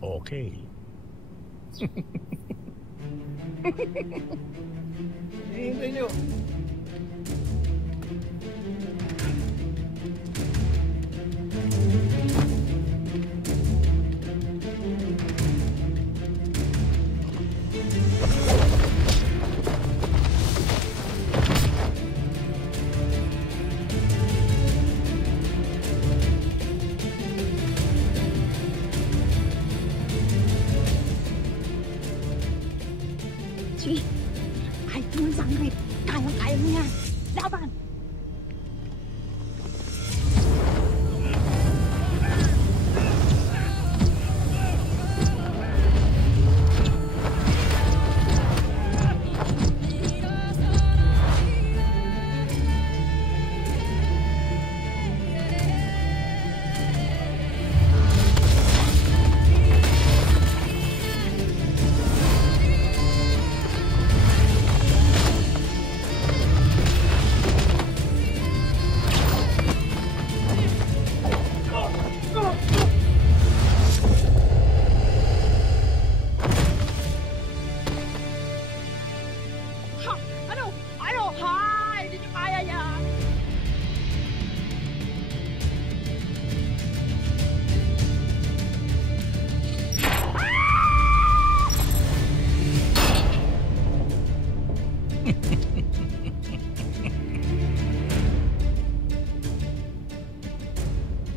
Okay. Hintay niyo. Sige, kahit naman sangrit, kayang-kaya mo yan. Laban!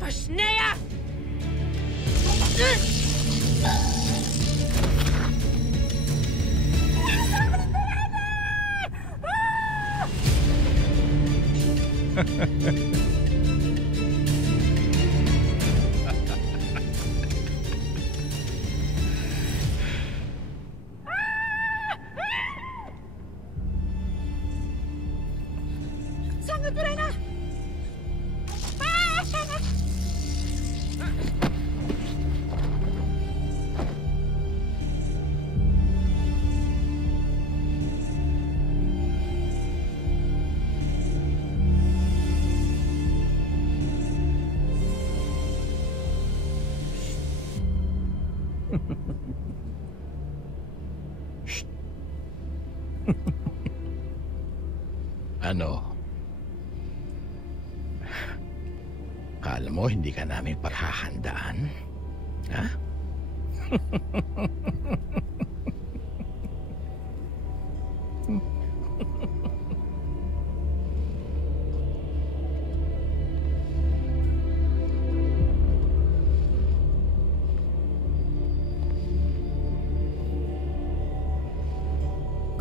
Pasneya! Sangit mo rin na! Ano? Kala mo hindi ka namin paghahandaan? Ha?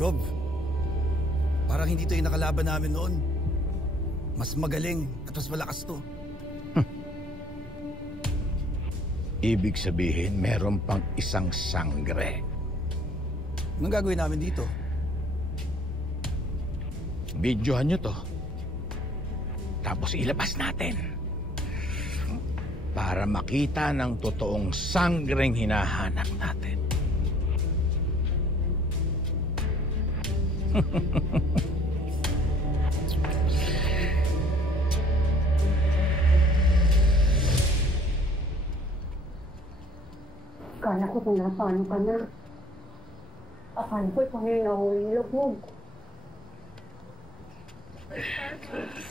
Gob, parang hindi to yung nakalaban namin noon. Mas magaling at mas malakas to. Ibig sabihin, meron pang isang sangre. Anong gagawin namin dito? Videohan nyo to. Tapos ilabas natin. Para makita ng totoong sangreng hinahanap natin. Kala ko kung napano ka na. Akala ko ikaw na yung nahulilog mo.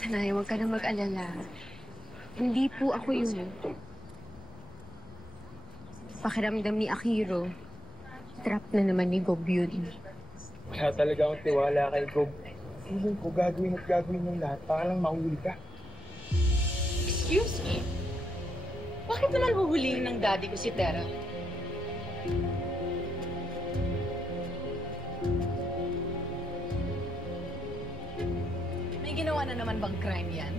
Sanay, huwag ka na mag-alala. Hindi po ako yun. Pakiramdam ni Akiro, trap na naman ni Gob yun. Wala talaga akong tiwala kay Gob. Feeling ko gagawin at gagawin ng lahat para lang mahuli ka. Excuse me? Bakit naman huhulihin ng daddy ko si Tera? May ginawa na naman bang crime yan?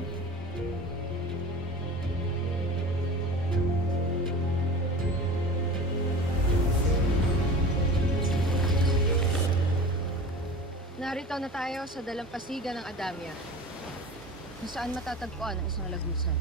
Narito na tayo sa dalampasigan ng Adamya, kung saan matatagpuan ang isang lagusan.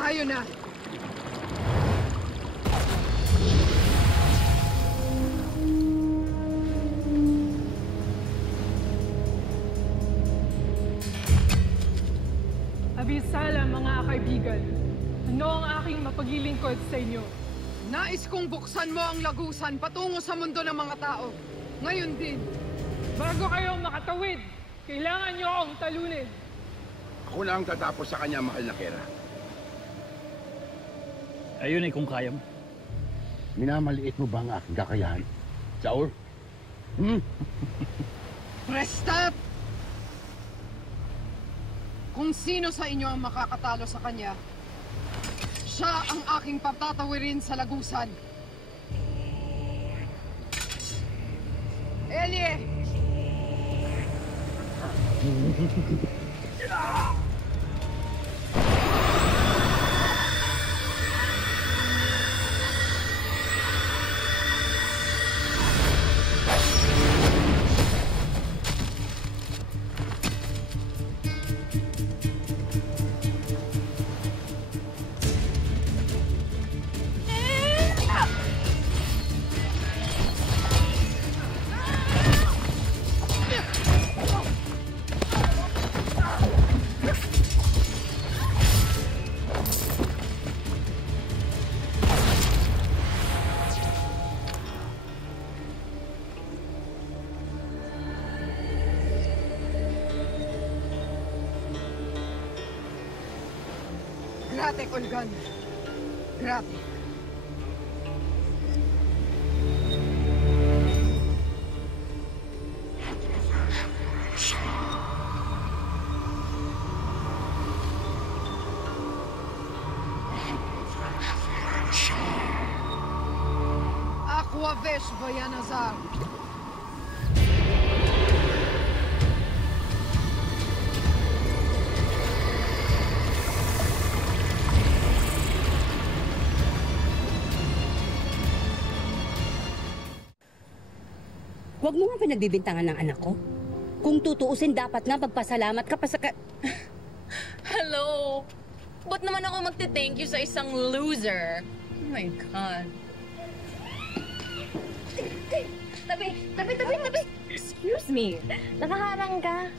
Tayo na! Abisala, mga kaibigan. Ano ang aking mapaglilingkod sa inyo? Nais kong buksan mo ang lagusan patungo sa mundo ng mga tao. Ngayon din. Bago kayo makatawid, kailangan niyo akong talunin. Ako na ang tatapos sa kanya, mahal na Kera. Ayun ay kung kaya mo. Minamaliit mo ba ang aking kakayahan? Saul? Prestat! Kung sino sa inyo ang makakatalo sa kanya, siya ang aking patatawirin sa lagusan. Elie! Grate, Olgan. Grate. Aqua Vesh Vayanazar. Huwag mo nga pinagbibintangan ng anak ko. Kung tutuusin, dapat nga magpasalamat ka pa sa Hello! Ba't naman ako magte-thank you sa isang loser? Oh my God. Tabi! Excuse me. Nakaharang ka.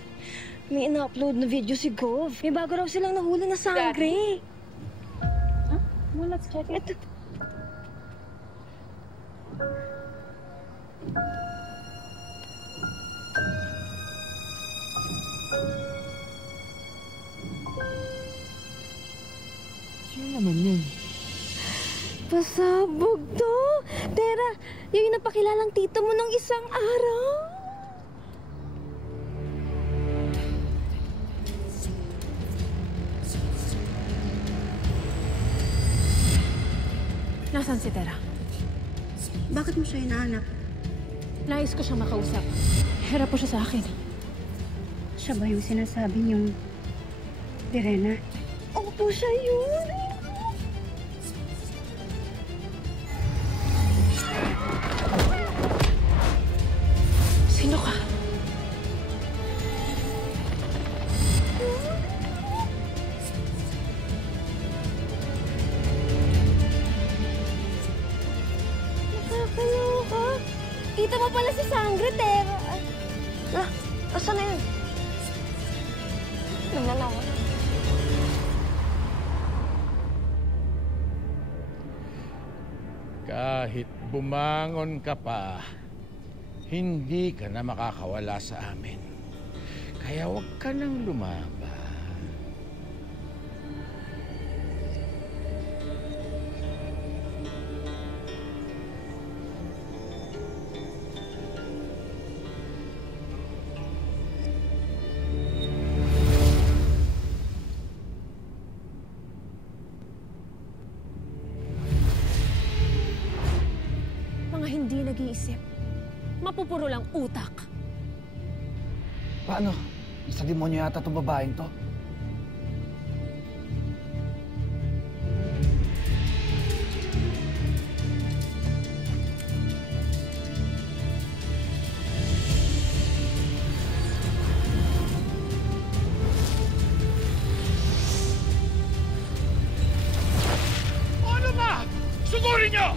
May ina-upload na video si Gov. May bago raw silang nahuli na sangre. Huh? Well, let's check it. Sino naman yun? Pasabog to! Tera, yung napakilalang tito mo nung isang araw. Nasaan si Tera? Bakit mo siya hinahanap? Nais ko siyang makausap. Harap po siya sa akin. Siya ba yung sinasabi niyong Verena? Opo, siya yun! Sino ka? pala si Sangre, Tera. Asan na yun? Lumalawan. Kahit bumangon ka pa, hindi ka na makakawala sa amin. Kaya huwag ka nang lumaban. Mga hindi nag-iisip. Mapupuro lang utak. Paano? Isa demonyo yata itong babaeng to. Ano ba? Sugurin niyo!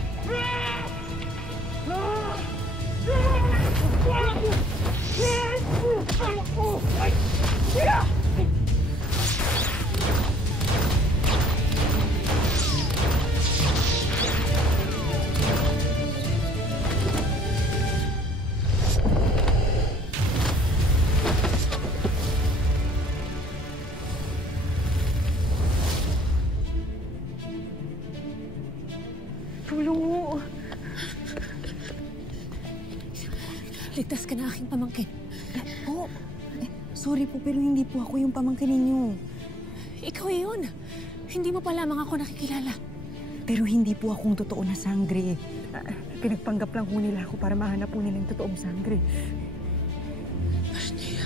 Tulong mo. Ligtas ka na aking pamangkin. Oo. Sorry po, pero hindi po ako yung pamangkin ninyo. Ikaw yun. Hindi mo pa lamang ako nakikilala. Pero hindi po akong totoo na sangre. Pinagpanggap lang po nila ako para mahanap po nila yung totoong sangre. Ashnia.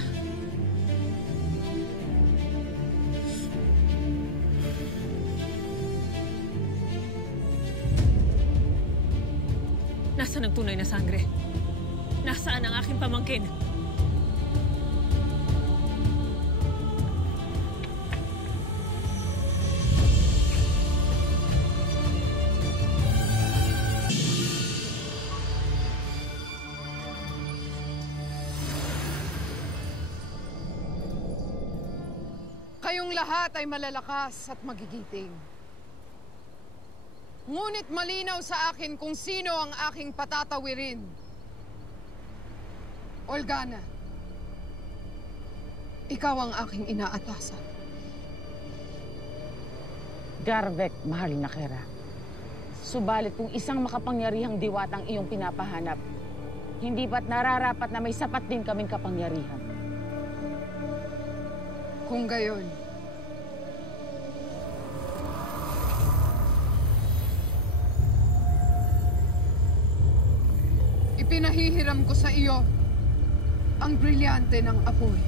Nasaan ang tunay na sangre? Nasaan ang aking pamangkin? Kayong lahat ay malalakas at magigiting. Ngunit malinaw sa akin kung sino ang aking patatawirin. Olgana, ikaw ang aking inaatasan. Garvek, mahal na Kera. Subalit kung isang makapangyarihang diwatang iyong pinapahanap, hindi ba't nararapat na may sapat din kaming kapangyarihan? Kung gayon, ipinahihiram ko sa iyo ang brilyante ng apoy.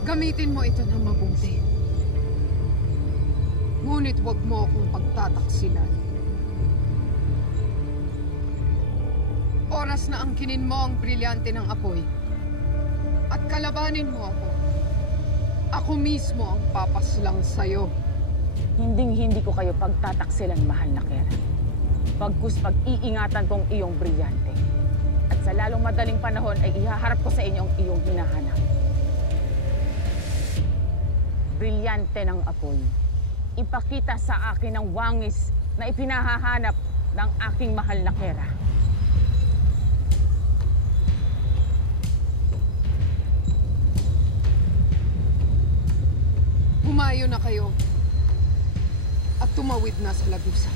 Gamitin mo ito ng mabuti. Ngunit huwag mo akong pagtataksilan. Oras na angkinin mo ang brilyante ng apoy at kalabanin mo ako. Ako mismo ang papaslang sa'yo. Hinding-hindi ko kayo pagtataksilan, mahal na Kera. Bagkus pag-iingatan kong iyong brilyante. At sa lalong madaling panahon ay ihaharap ko sa inyo ang iyong hinahanap. Brilyante ng apoy. Ipakita sa akin ang wangis na ipinahahanap ng aking mahal na Kera. Humayo na kayo at tumawid na sa lagusan.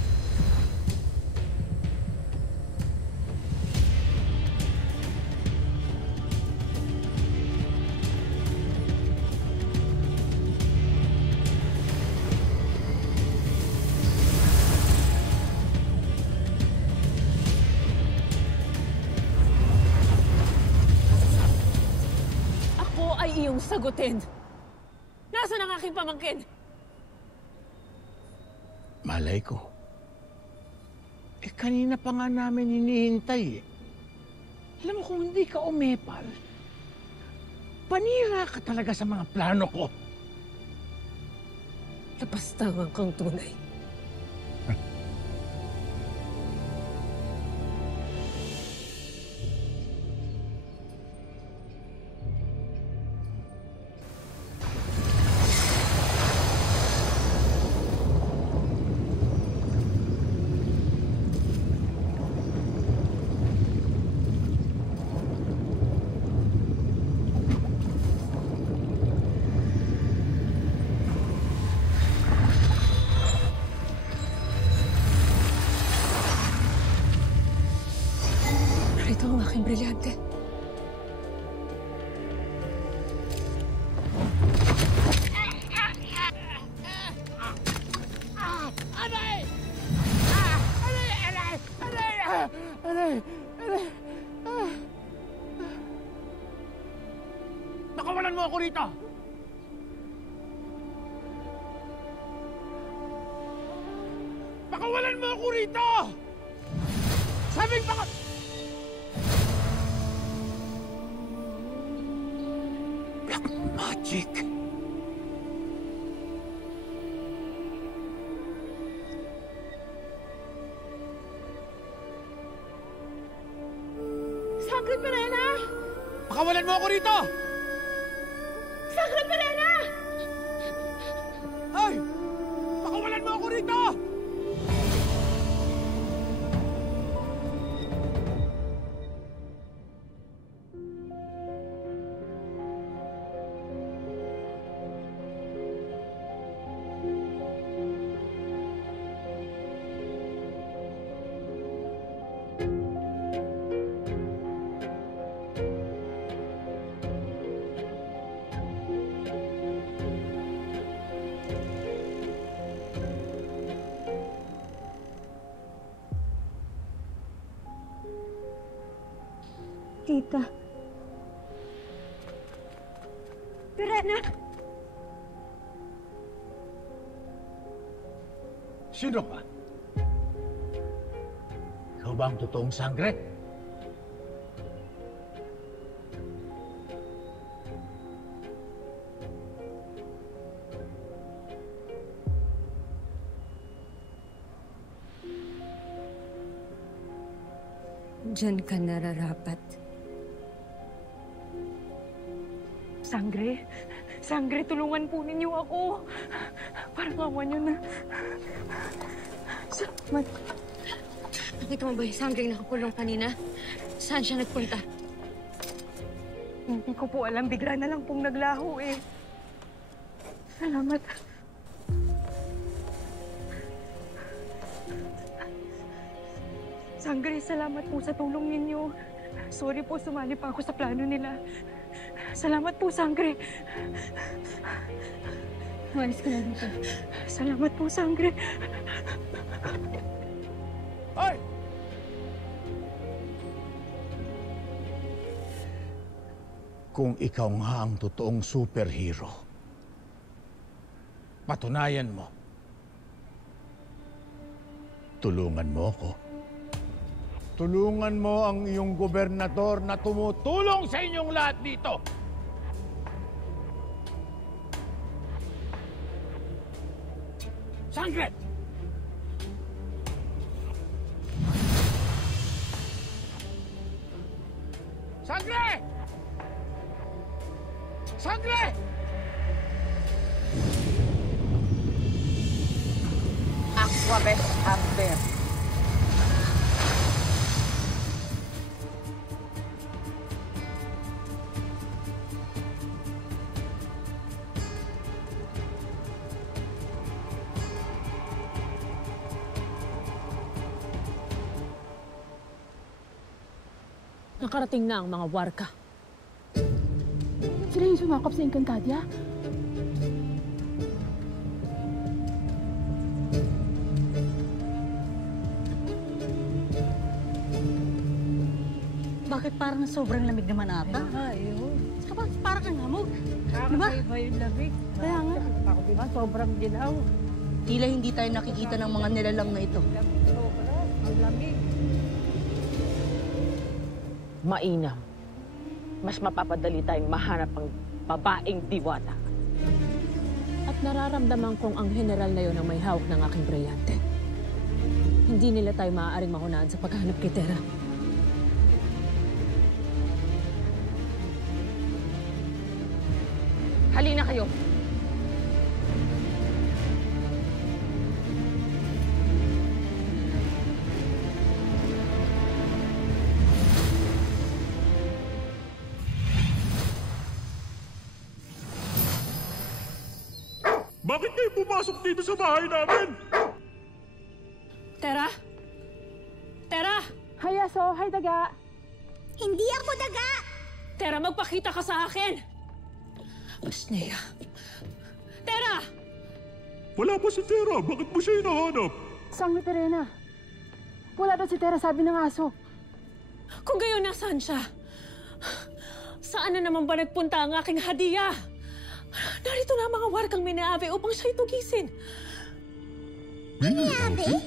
Ako ay iyong sagutin. Nasaan ang aking pamangkin? Malay ko. Kanina pa nga namin hinihintay eh. Alam mo kung hindi ka umepal, panira ka talaga sa mga plano ko. Lapastangan kang tunay. Ito ang aking brilyante. Aray! Aray! Nakawalan mo ako rito! Pakawalan mo ako rito! Sabing baka... Black magic. Sangre Perena! Pakawalan mo ako rito! Sangre Perena! Ay! Pakawalan mo ako rito! Tita. Perena! Sino ka? Ikaw ba ang totoong sangre? Diyan ka nararapat. Sangre? Sangre, tulungan po ninyo ako. Parang awa nyo na. Salamat. Nakita mo ba yung Sangre nakakulong kanina? Saan siya nagpunta? Hindi ko po alam. Bigla na lang pong naglaho eh. Salamat. Sangre, salamat po sa tulong ninyo. Sorry po, sumali pa ako sa plano nila. Salamat po, Sangre. Umalis ka na dito. Salamat po, Sangre. Hoy! Kung ikaw nga ang totoong superhero, patunayan mo. Tulungan mo ako. Tulungan mo ang iyong gobernador na tumutulong sa inyong lahat dito. Sangre! Sangre! Sangre! Aquabes Amber. Nakarating na ang mga warka. Sila yung sumakop sa Encantadia? Bakit parang sobrang lamig naman ata? Saka parang ang hamog. Diba? Iba yung lamig. Kaya nga. Ako diba, sobrang ginaw. Tila hindi tayo nakikita ng mga nilalang na ito. Ang lamig. Mainam. Mas mapapadali tayong mahanap ang babaeng diwata. At Nararamdaman kong ang general na yon ang may hawak ng aking brilyante. Hindi nila tayo maaaring mahunahan sa paghahanap kay Tera. Halina kayo. Bakit kayo pumasok dito sa bahay namin? Tera? Tera! Hi, Aso. Hi, Daga. Hindi ako daga! Tera, magpakita ka sa akin! Asneya. Tera! Wala pa si Tera. Bakit mo siya hinahanap? Sangre Terena. Wala daw si Tera, sabi ng aso. Kung gayon, nasaan siya? Saan na naman ba nagpunta ang aking hadiah? Narito na ang mga warkang minabe upang siya'y tugisin. Minabe?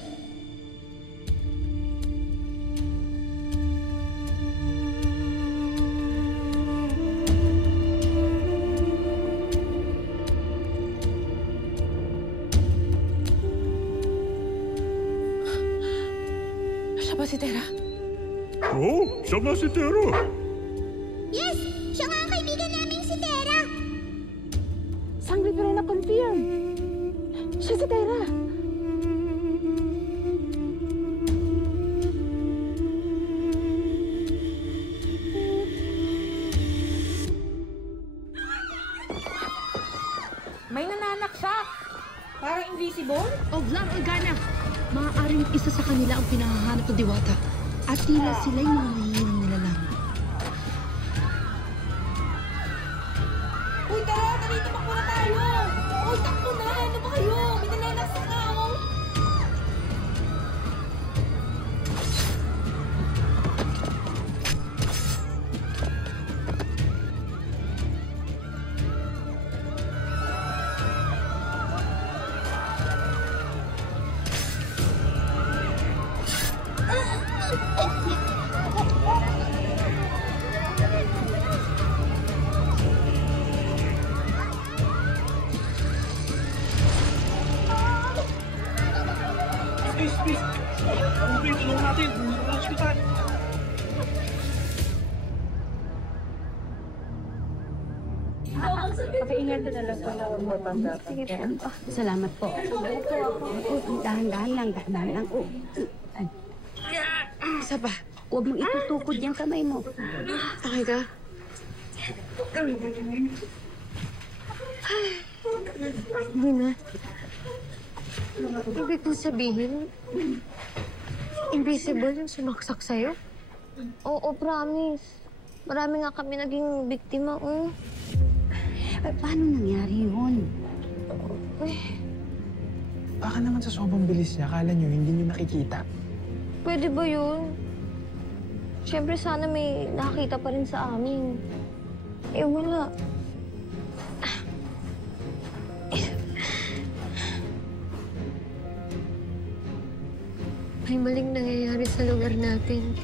Siya ba si Tera? Oo, siya nga si Tera. Yes! Siya nga ang kaibigan naming si Tera! Sangre Terena confirm. Siya si Tera. May nananaksak. Parang invisible? Oglang Organa. Maaaring isa sa kanila ang pinahahanap ng diwata. At tila sila'y mga mahihinang nilalang. Uy, tara! Narito pa muna tayo! Uy, takbo na! Ano ba kayo? May nananaksak na ako! Please! Ano tulong natin? Hospital! Pakiingat na lang po na matanda. Sige po. Salamat po. Dahan-dahan lang, dahan-dahan lang. Isa pa. Huwag mong itutukod yung kamay mo. Okay ka? Hindi na. Ibig kong sabihin, invisible yung sumaksak sa'yo? Oo, promise. Marami nga kami naging biktima, oh. Paano nangyari yun? Baka naman sa sobrang bilis niya, akala nyo hindi nyo nakikita. Pwede ba yun? Siyempre sana may nakakita pa rin sa amin. Eh, wala. May maling nangyayari sa lugar natin.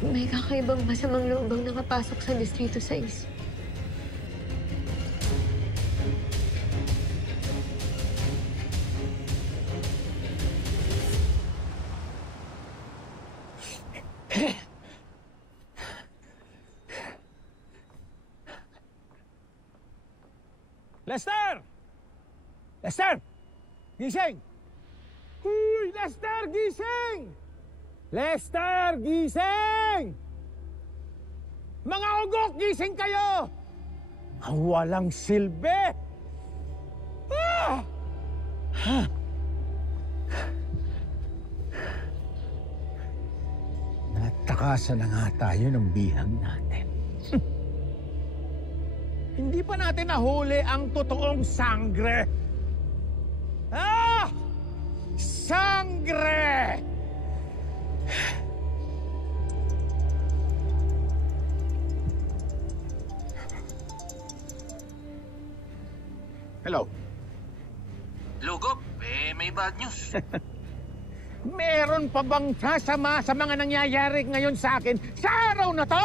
May kakaibang masamang loob ang nakapasok sa Distrito 6. Lester! Lester! Gising! Uy! Lester! Gising! Lester! Gising! Mga ugok! Gising kayo! Ang walang silbi! Ah! Ha? Natakasan na nga tayo ng bihag natin. Hindi pa natin nahuli ang totoong sangre. Ah! Sangre! Hello. Hello, Gob. May bad news. Meron pa bang sasama sa mga nangyayari ngayon sa akin sa araw na to?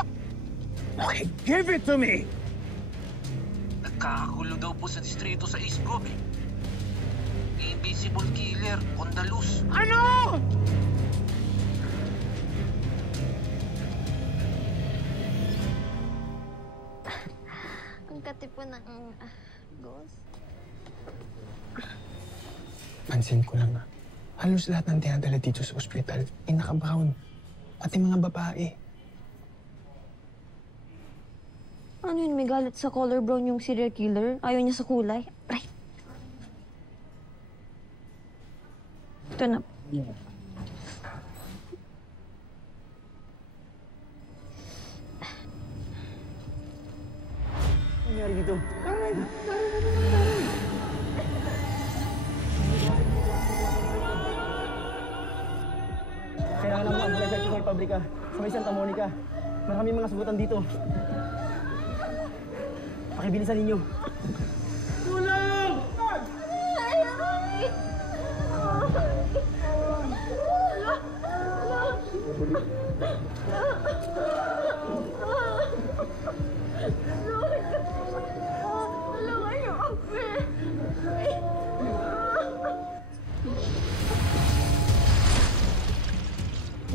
Okay, give it to me! Nagkakagulo daw po sa distrito sa East Grove eh. Invisible Killer, on the loose. Ano?! Ang kati po ng ghost. Pansin ko lang halos lahat ng dinadala dito sa ospital ay naka-brown. Pati mga babae. Ano yun? May galit sa color brown yung serial killer? Ayaw niya sa kulay? Right. Ito na. Ano nangyari dito? Kailangan ng mga ambulansya at Nicole Pabrika sa may Santa Monica. Maraming mga sugutan dito. Pakibilisan ninyo. Tulong!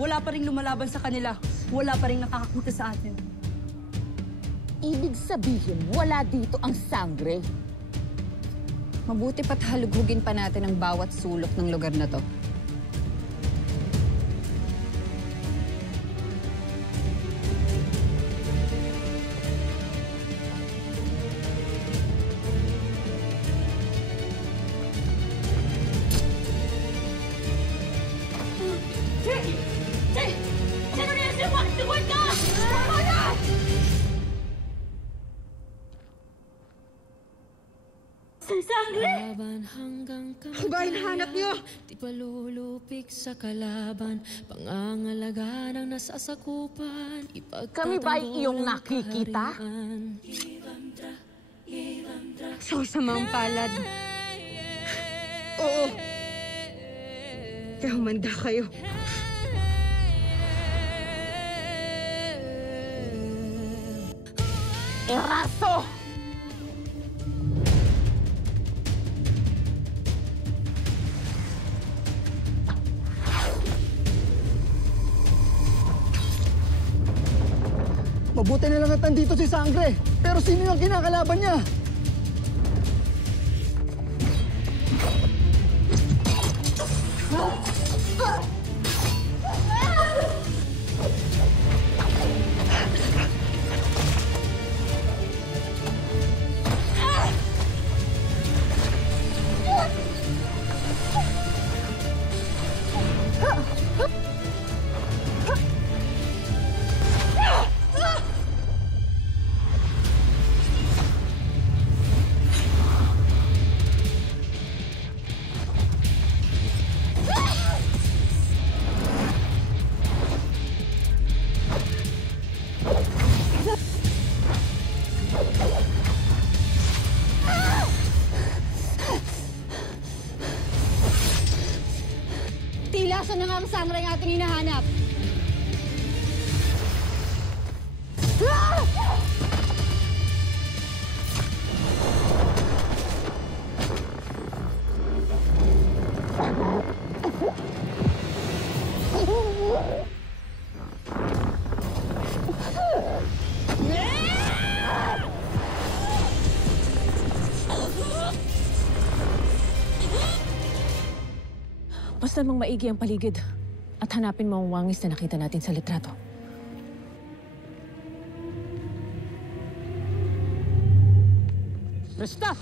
Wala pa rin lumalaban sa kanila. Wala pa rin nakakakita sa atin. Ibig sabihin, wala dito ang sangre. Mabuti pa't halughugin pa natin ang bawat sulok ng lugar na to. Ang ba hinahanap niyo? Di palulupik sa kalaban, pangangalaga ng nasasakupan, Kami ba ay iyong nakikita? Sa samang palad. Oo. Kaya humanda kayo. Eraso! Mabuti na lang at nandito si Sangre. Pero sino yung kinakalaban niya? Tilasan na nga ang sangre ang ating hinahanap. Basta mong maigi ang paligid at hanapin mo ang wangis na nakita natin sa litrato. Basta!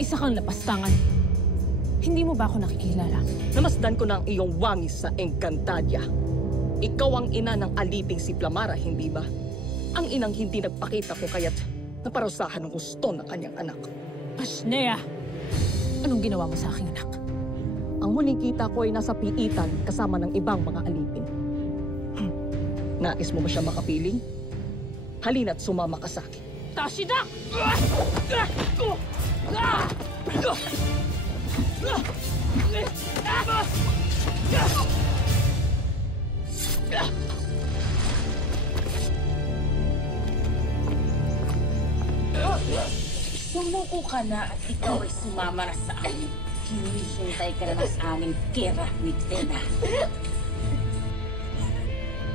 Isa kang lapastangan. Hindi mo ba ako nakikilala? Namasdan ko na ang iyong wangis sa Encantadia. Ikaw ang ina ng aliping si Plamara, hindi ba? Ang inang hindi nagpakita ko kaya't naparusahan ng gusto ng kanyang anak. Pasnea! Anong ginawa mo sa aking anak? Ang muling kita ko ay nasa piitan kasama ng ibang mga alipin. Nais mo ba siya makapiling? Halina't sumama ka sa akin. Sumuko ka na at ikaw ay sumama na sa amin. Hinihintay ka na sa aming kera ni Tena.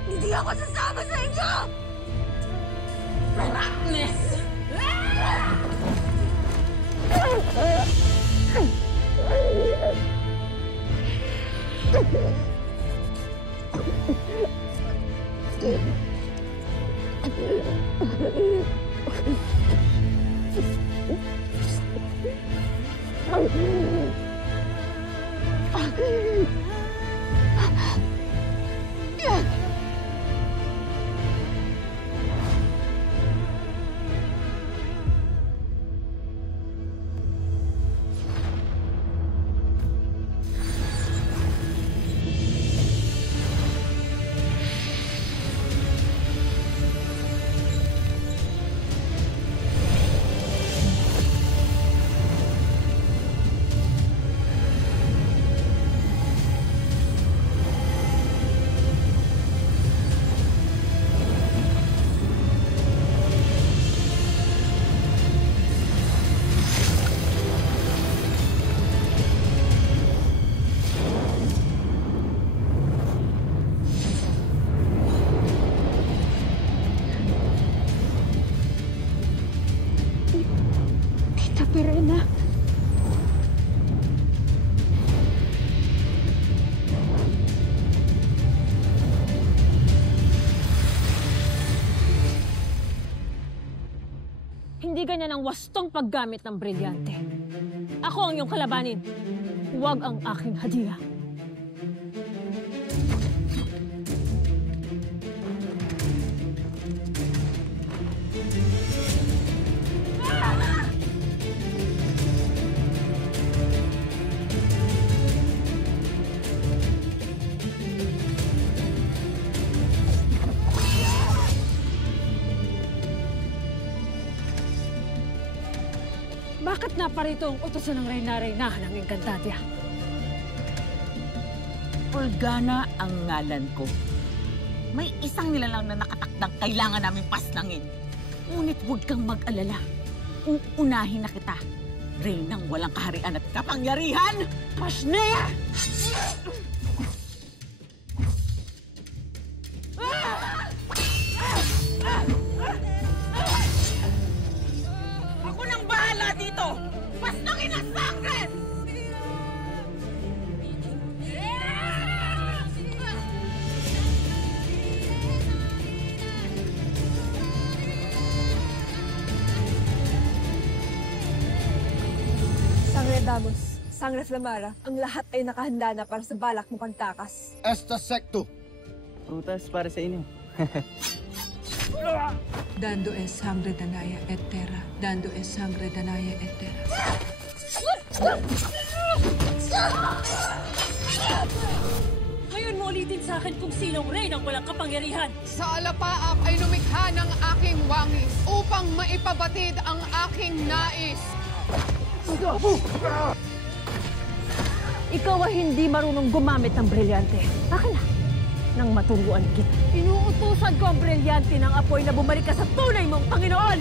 Hindi ako sasama sa inyo! Ratnes! Tita Perena. Hindi ganyan ang wastong paggamit ng brilyante. Ako ang iyong kalabanin. Huwag ang aking hadiah. Bakit naparito ang utosan ng reyna-reynahan ng Encantadia? Organa ang ngalan ko. May isang nilalang na nakatakdang kailangan namin pasnangin. Ngunit huwag kang mag-alala. Uunahin na kita. Reynang walang kaharian at kapangyarihan! Pasnea! Ako nang bahala dito! Pasnangin ang sangre! Sangre Damos, Sangre Flamara, ang lahat ay nakahanda na para sa balak mo pagtakas. Esta secto. Prutas para sa inyo. Dando es sangre danaya et terra. Dando es sangre danaya et terra. Ngayon mo ulitin sa akin kung sinong reynang walang kapangyarihan. Sa alapaap ay lumikha ng aking wangis upang maipabatid ang aking nais. Ikaw ay hindi marunong gumamit ng brilyante. Akin na, nang maturuan kita. Inuutusan ko ang brilyante ng apoy na bumalik ka sa tunay mong Panginoon!